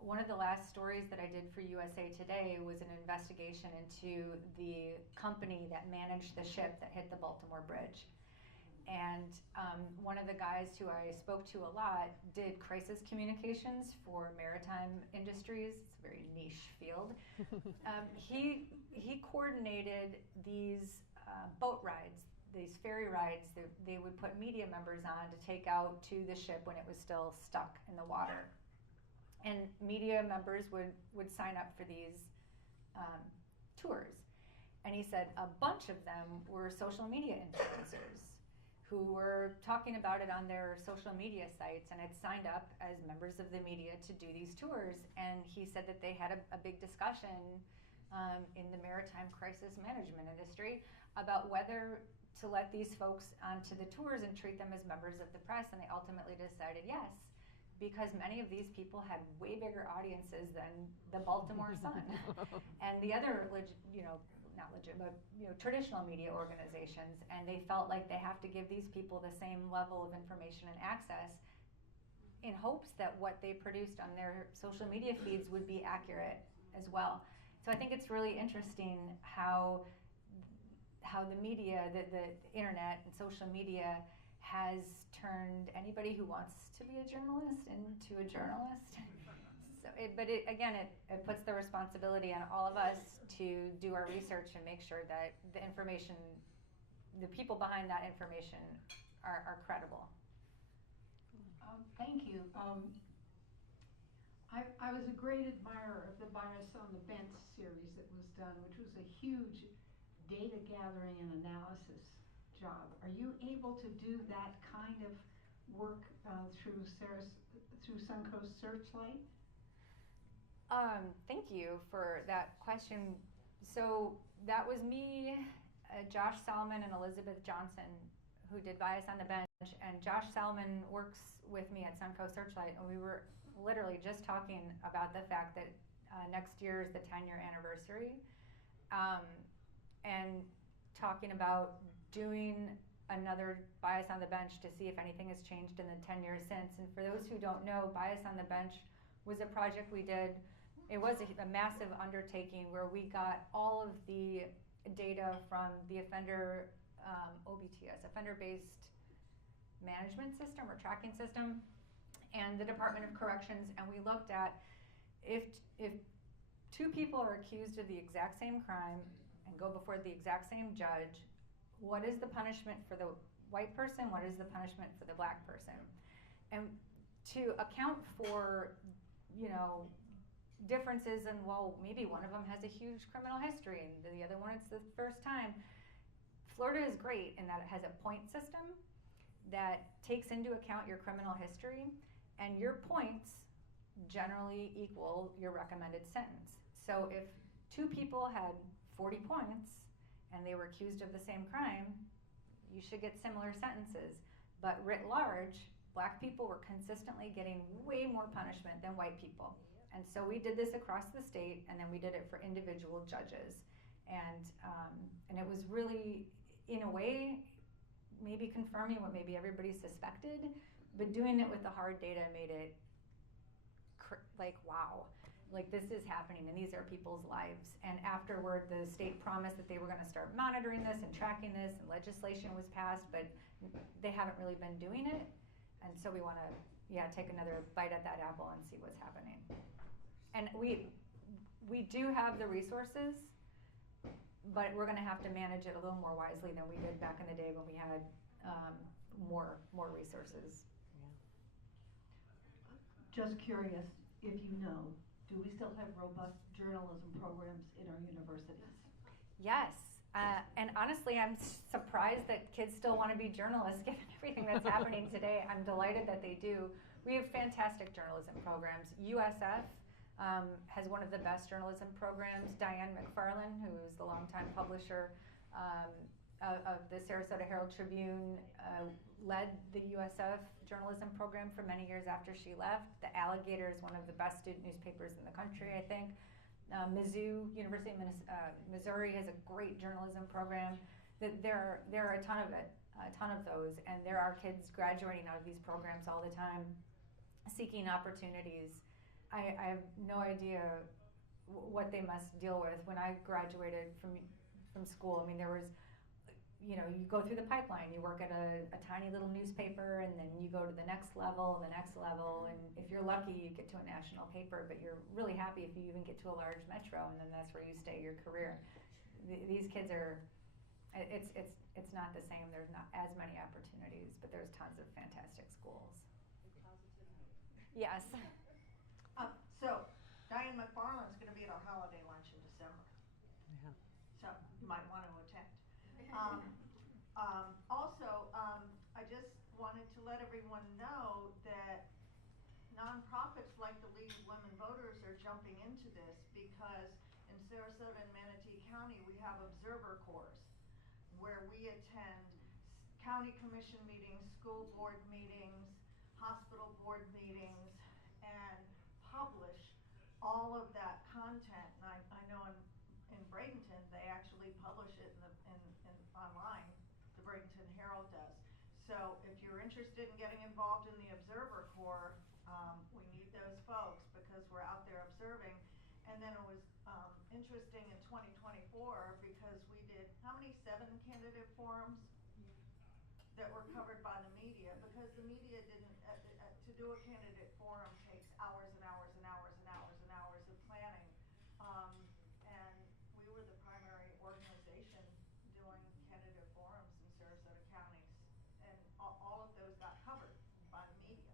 one of the last stories that I did for USA Today was an investigation into the company that managed the ship that hit the Baltimore Bridge. And one of the guys who I spoke to a lot did crisis communications for maritime industries. It's a very niche field. He coordinated these boat rides, these ferry rides that they would put media members on to take out to the ship when it was still stuck in the water. And media members would sign up for these tours. And he said a bunch of them were social media influencers who were talking about it on their social media sites and had signed up as members of the media to do these tours. And he said that they had a big discussion in the maritime crisis management industry about whether to let these folks onto the tours and treat them as members of the press. And they ultimately decided yes, because many of these people had way bigger audiences than the Baltimore Sun and the other, not legit, but traditional media organizations, and they felt like they have to give these people the same level of information and access in hopes that what they produced on their social media feeds would be accurate as well. So I think it's really interesting how the media, the internet and social media has turned anybody who wants to be a journalist into a journalist. So it puts the responsibility on all of us to do our research and make sure that the information, the people behind that information are credible. Thank you. I was a great admirer of the Bias on the Bench series that was done, which was a huge data gathering and analysis job. Are you able to do that kind of work through Suncoast Searchlight? Thank you for that question. So that was me, Josh Salmon, and Elizabeth Johnson, who did Bias on the Bench. And Josh Salmon works with me at Suncoast Searchlight, and we were literally just talking about the fact that next year is the 10-year anniversary, and talking about doing another Bias on the Bench to see if anything has changed in the 10 years since. And for those who don't know, Bias on the Bench was a project we did. It was a massive undertaking where we got all of the data from the offender OBTS, offender-based management system or tracking system, and the Department of Corrections, and we looked at if two people are accused of the exact same crime and go before the exact same judge, what is the punishment for the white person, what is the punishment for the black person? And to account for, you know, differences in, well, maybe one of them has a huge criminal history and the other one it's the first time. Florida is great in that it has a point system that takes into account your criminal history, and your points generally equal your recommended sentence. So if two people had 40 points and they were accused of the same crime, you should get similar sentences. But writ large, black people were consistently getting way more punishment than white people. And so we did this across the state, and then we did it for individual judges. And it was really, in a way, maybe confirming what maybe everybody suspected, but doing it with the hard data made it like, wow, like this is happening and these are people's lives. And afterward, the state promised that they were gonna start monitoring this and tracking this, and legislation was passed, but they haven't really been doing it. And so we wanna, take another bite at that apple and see what's happening. And we do have the resources, but we're gonna have to manage it a little more wisely than we did back in the day when we had more resources. Just curious if you know, do we still have robust journalism programs in our universities? Yes, and honestly, I'm surprised that kids still want to be journalists given everything that's happening today. I'm delighted that they do. We have fantastic journalism programs. USF has one of the best journalism programs. Diane McFarland, who is the longtime publisher of the Sarasota Herald Tribune, led the USF journalism program for many years after she left. The Alligator is one of the best student newspapers in the country, I think. Mizzou, University of Missouri has a great journalism program. There are a ton of those, and there are kids graduating out of these programs all the time, seeking opportunities. I have no idea what they must deal with. When I graduated from school, I mean, there was, you go through the pipeline. You work at a tiny little newspaper, and then you go to the next level, and if you're lucky, you get to a national paper, but you're really happy if you even get to a large metro, and then that's where you stay your career. These kids are, it's not the same. There's not as many opportunities, but there's tons of fantastic schools. Yes. So, Diane McFarland's going to be at our holiday lunch in December. Yeah. So, you might want to attend. I just wanted to let everyone know that nonprofits like the League of Women Voters are jumping into this, because in Sarasota and Manatee County we have observer corps where we attend county commission meetings, school board meetings, hospital board meetings, and publish all of that content. And I know in Bradenton they actually publish it in online. The Bradenton Herald does. So if you're interested in getting involved in the Observer Corps, we need those folks because we're out there observing. And then it was interesting in 2024 because we did, how many? 7 candidate forums that were covered by the media, because the media didn't, to do a candidate forum takes hours and hours and hours and hours and hours of planning. And we were the primary organization doing candidate forums in Sarasota County, and all of those got covered by the media.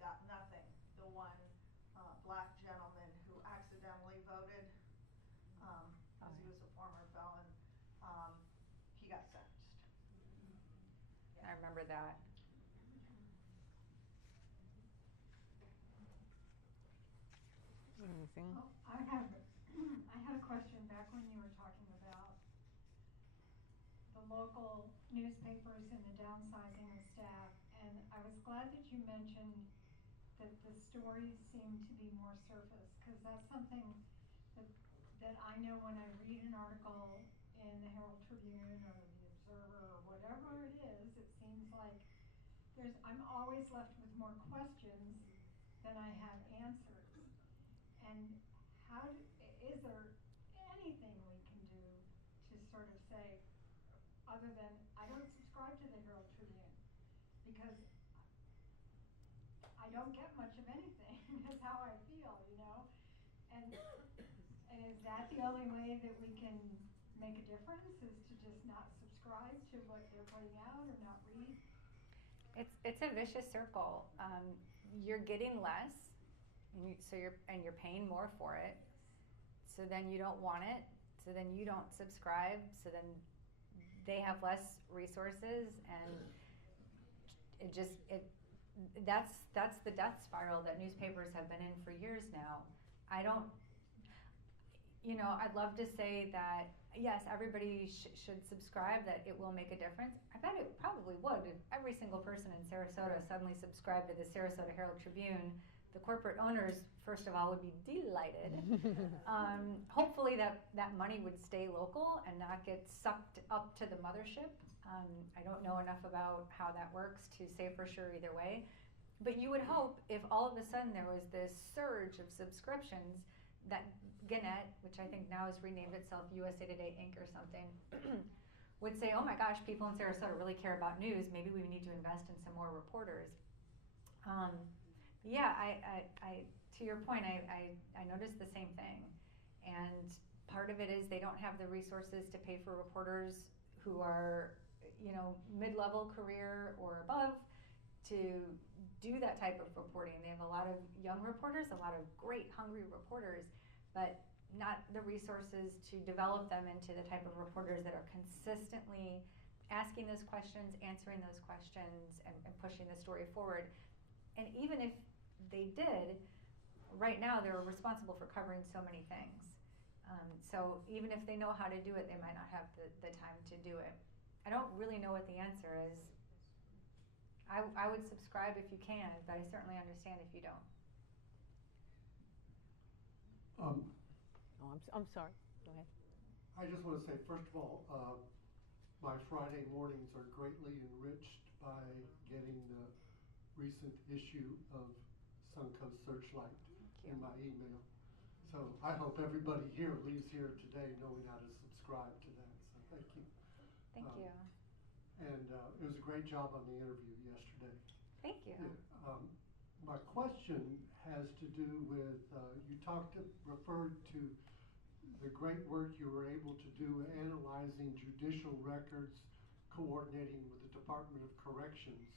got nothing. The one black gentleman who accidentally voted, because he was a former felon, he got sentenced. I remember that. Anything? Well, I had a question back when you were talking about the local newspapers and the downsizing of staff, and I was glad that you mentioned that the stories seem to be more surface, because that's something that I know when I read an article in the Herald Tribune or the Observer or whatever it is, it seems like I'm always left with more questions than I have answers. And is there anything we can do to sort of say, other than, I don't subscribe to the Herald Tribune, because I don't get much of anything, is how I feel, you know? And is that the only way that we can make a difference, is to just not subscribe to what they're putting out or not read? It's a vicious circle. You're getting less, and you're paying more for it. So then you don't want it. So then you don't subscribe. So then they have less resources, and that's the death spiral that newspapers have been in for years now. I'd love to say that yes, everybody should subscribe, that it will make a difference. I bet it probably would if every single person in Sarasota suddenly subscribed to the Sarasota Herald Tribune. The corporate owners, first of all, would be delighted. Hopefully that money would stay local and not get sucked up to the mothership. I don't know enough about how that works to say for sure either way. But you would hope if all of a sudden there was this surge of subscriptions that Gannett, which I think now has renamed itself USA Today Inc. or something, would say, oh my gosh, people in Sarasota really care about news. Maybe we need to invest in some more reporters. Yeah, I to your point, I noticed the same thing. And part of it is they don't have the resources to pay for reporters who are, mid-level career or above to do that type of reporting. They have a lot of young reporters, a lot of great, hungry reporters, but not the resources to develop them into the type of reporters that are consistently asking those questions, answering those questions, and pushing the story forward. And even if they did, right now they're responsible for covering so many things. So even if they know how to do it, they might not have the time to do it. I don't really know what the answer is. I would subscribe if you can, but I certainly understand if you don't. I'm sorry. Go ahead. I just want to say, first of all, my Friday mornings are greatly enriched by getting the recent issue of Suncoast Searchlight in my email. So I hope everybody here leaves here today knowing how to subscribe to that. So thank you. Thank you. And it was a great job on the interview yesterday. Thank you. Yeah, my question has to do with, you referred to the great work you were able to do analyzing judicial records, coordinating with the Department of Corrections,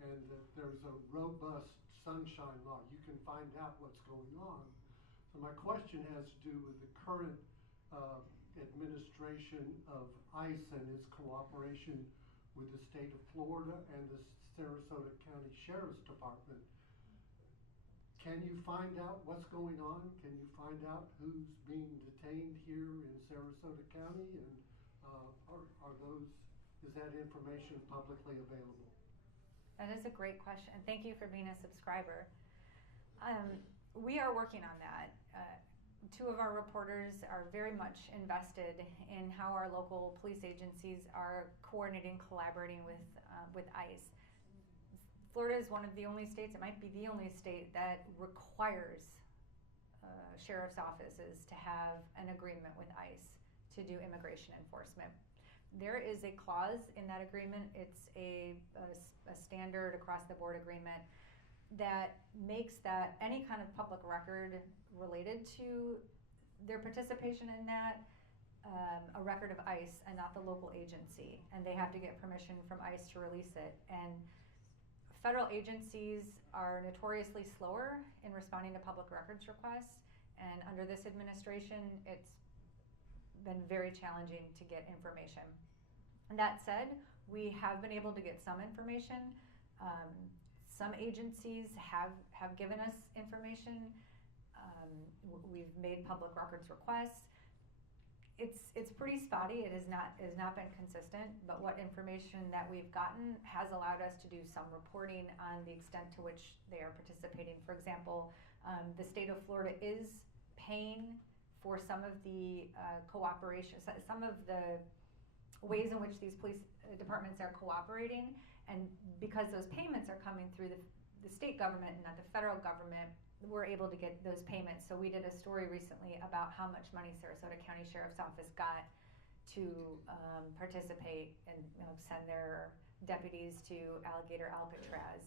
and that there's a robust sunshine law. You can find out what's going on. So my question has to do with the current administration of ICE and its cooperation with the state of Florida and the Sarasota County Sheriff's Department. Can you find out what's going on? Can you find out who's being detained here in Sarasota County? And is that information publicly available? That is a great question. Thank you for being a subscriber. We are working on that. Two of our reporters are very much invested in how our local police agencies are coordinating, collaborating with ICE. Florida is one of the only states, it might be the only state, that requires sheriff's offices to have an agreement with ICE to do immigration enforcement. There is a clause in that agreement, it's a standard across the board agreement that makes that any kind of public record related to their participation in that a record of ICE and not the local agency, and they have to get permission from ICE to release it. And federal agencies are notoriously slower in responding to public records requests, and under this administration, it's been very challenging to get information. And that said, we have been able to get some information. Some agencies have given us information. We've made public records requests. It's pretty spotty. It has not been consistent, but what information that we've gotten has allowed us to do some reporting on the extent to which they are participating. For example, the state of Florida is paying for some of the cooperation, some of the ways in which these police departments are cooperating, and because those payments are coming through the state government and not the federal government, we're able to get those payments. So we did a story recently about how much money Sarasota County Sheriff's Office got to participate and send their deputies to Alligator Alcatraz.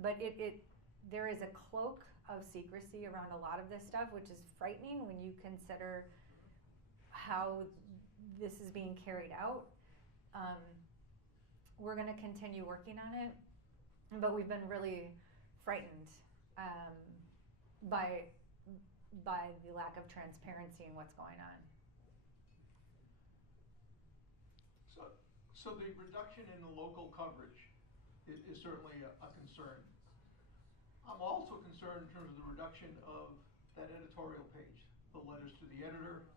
But there is a cloak of secrecy around a lot of this stuff, which is frightening when you consider how this is being carried out. We're going to continue working on it, but we've been really frightened by the lack of transparency in what's going on. So the reduction in the local coverage is certainly a concern. I'm also concerned in terms of the reduction of that editorial page, the letters to the editor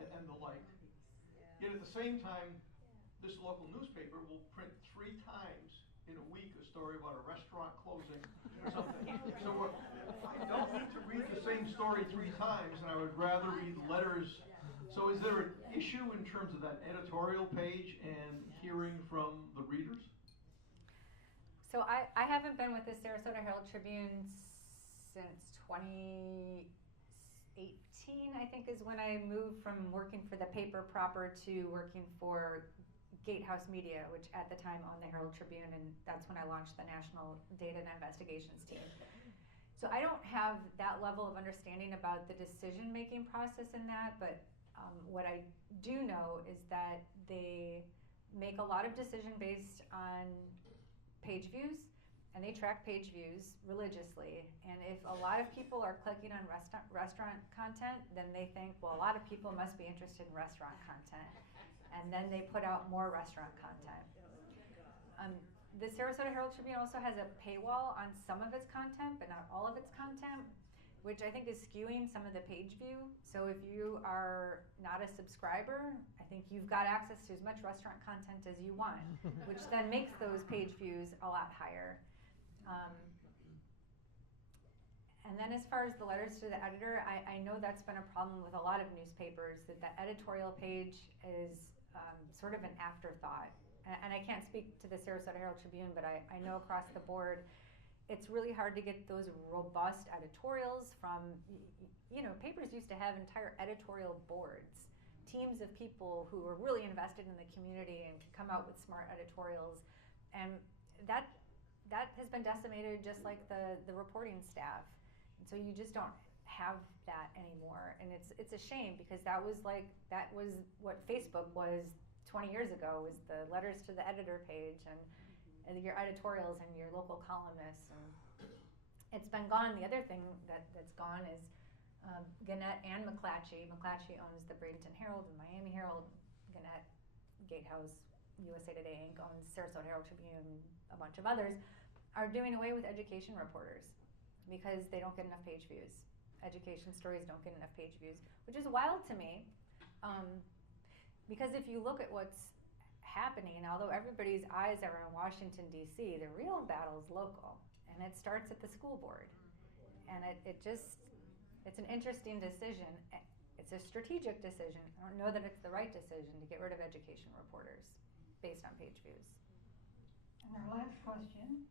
and the like. Yet at the same time, this local newspaper will print 3 times in a week a story about a restaurant closing or something. So I don't need to read the same story 3 times, and I would rather read letters. So is there an issue in terms of that editorial page and hearing from the readers? So I haven't been with the Sarasota Herald Tribune since 2018, I think, is when I moved from working for the paper proper to working for Gatehouse Media, which at the time owned the Herald Tribune, and that's when I launched the National Data and Investigations team. So I don't have that level of understanding about the decision-making process in that, but what I do know is that they make a lot of decision based on page views, and they track page views religiously. And if a lot of people are clicking on restaurant content, then they think, well, a lot of people must be interested in restaurant content. And then they put out more restaurant content. The Sarasota Herald Tribune also has a paywall on some of its content, but not all of its content, which I think is skewing some of the page view. So if you are not a subscriber, I think you've got access to as much restaurant content as you want, which then makes those page views a lot higher. And then as far as the letters to the editor, I know that's been a problem with a lot of newspapers, that the editorial page is sort of an afterthought. And I can't speak to the Sarasota Herald Tribune, but I know across the board, it's really hard to get those robust editorials from, papers used to have entire editorial boards, teams of people who were really invested in the community and could come out with smart editorials. And that has been decimated, just like the reporting staff. And so you just don't have that anymore. And it's a shame, because that was what Facebook was 20 years ago, was the letters to the editor page and your editorials and your local columnists. And it's been gone. The other thing that's gone is Gannett and McClatchy. McClatchy owns the Bradenton Herald and Miami Herald. Gannett, Gatehouse, USA Today Inc. owns Sarasota Herald Tribune, a bunch of others, are doing away with education reporters because they don't get enough page views. Education stories don't get enough page views, which is wild to me. Because if you look at what's happening, although everybody's eyes are on Washington, D.C., the real battle is local, and it starts at the school board. And it's an interesting decision. It's a strategic decision. I don't know that it's the right decision to get rid of education reporters based on page views. And our last question.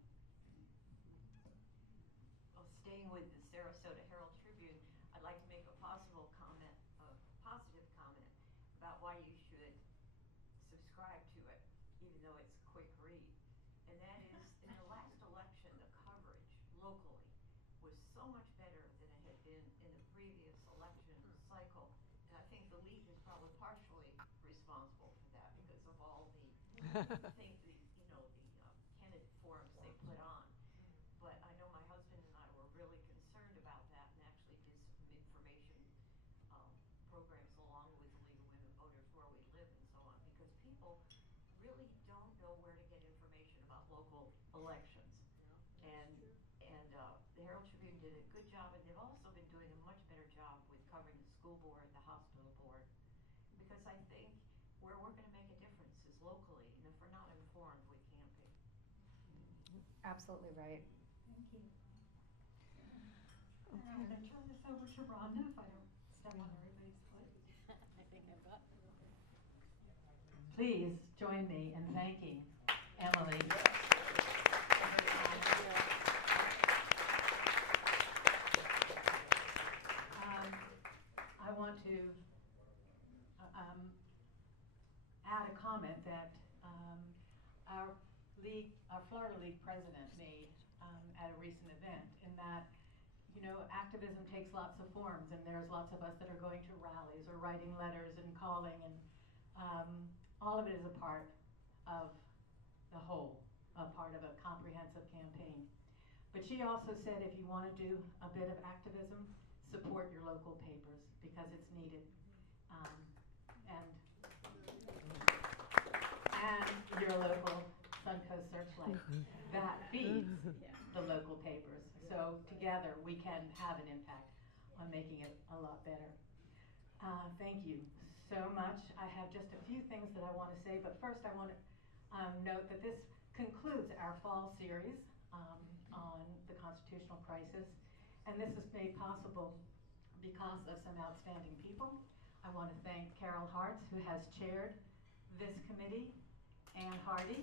Well, staying with the Sarasota Herald Tribune, I'd like to make a positive comment about why you should subscribe to it, even though it's a quick read. And that is, in the last election, the coverage locally was so much better than it had been in the previous election cycle. And I think the league is probably partially responsible for that, because of all the candidate forums they put elections. The Herald Tribune did a good job, and they've also been doing a much better job with covering the school board, the hospital board, because I think where we're gonna make a difference is locally, and if we're not informed, we can't be. Absolutely right. Thank you. And I'm gonna turn this over to Rhonda if I don't step on everybody's foot. I think I've got. Please join me in thanking Emily. I want to add a comment that our Florida League president made at a recent event, in that, you know, activism takes lots of forms, and there's lots of us that are going to rallies or writing letters and calling, and all of it is a part of the whole, a part of a comprehensive campaign. But she also said if you want to do a bit of activism, support your local papers, because it's needed. And your local Suncoast Searchlight that feeds the local papers. So together we can have an impact on making it a lot better. Thank you so much. I have just a few things that I want to say, but first I want to note that this concludes our fall series on the constitutional crisis, and this is made possible because of some outstanding people. I want to thank Carol Hartz, who has chaired this committee, Ann Hardy,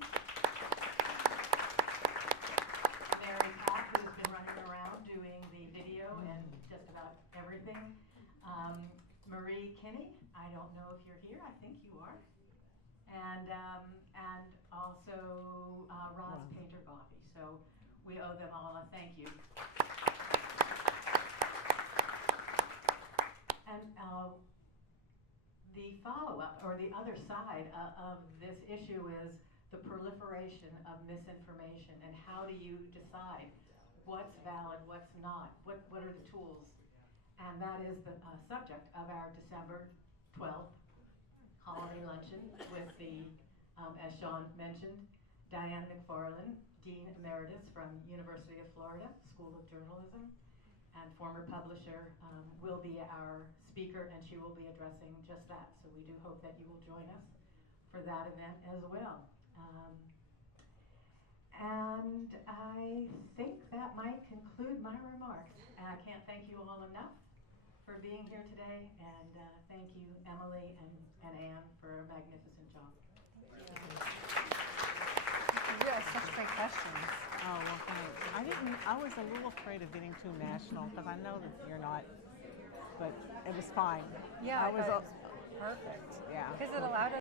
Mary Pat, who's been running around doing the video and just about everything, Marie Kinney, I don't know if you're here, I think you are, and also Roz Painter-Goffey. So we owe them all a thank you. And the follow-up, or the other side of this issue, is the proliferation of misinformation, and how do you decide what's valid, what's not, what are the tools? And that is the subject of our December 12th holiday luncheon with the, as Sean mentioned, Diane McFarland, Dean Emeritus from University of Florida School of Journalism, and former publisher, will be our speaker, and she will be addressing just that. So we do hope that you will join us for that event as well. And I think that might conclude my remarks. And I can't thank you all enough for being here today, and thank you, Emily and Anne, for a magnificent job. You asked such great questions. Oh, well, thanks. I was a little afraid of getting too national, because I know that you're not, but it was fine. Yeah, I was it was perfect. Yeah. Because it allowed us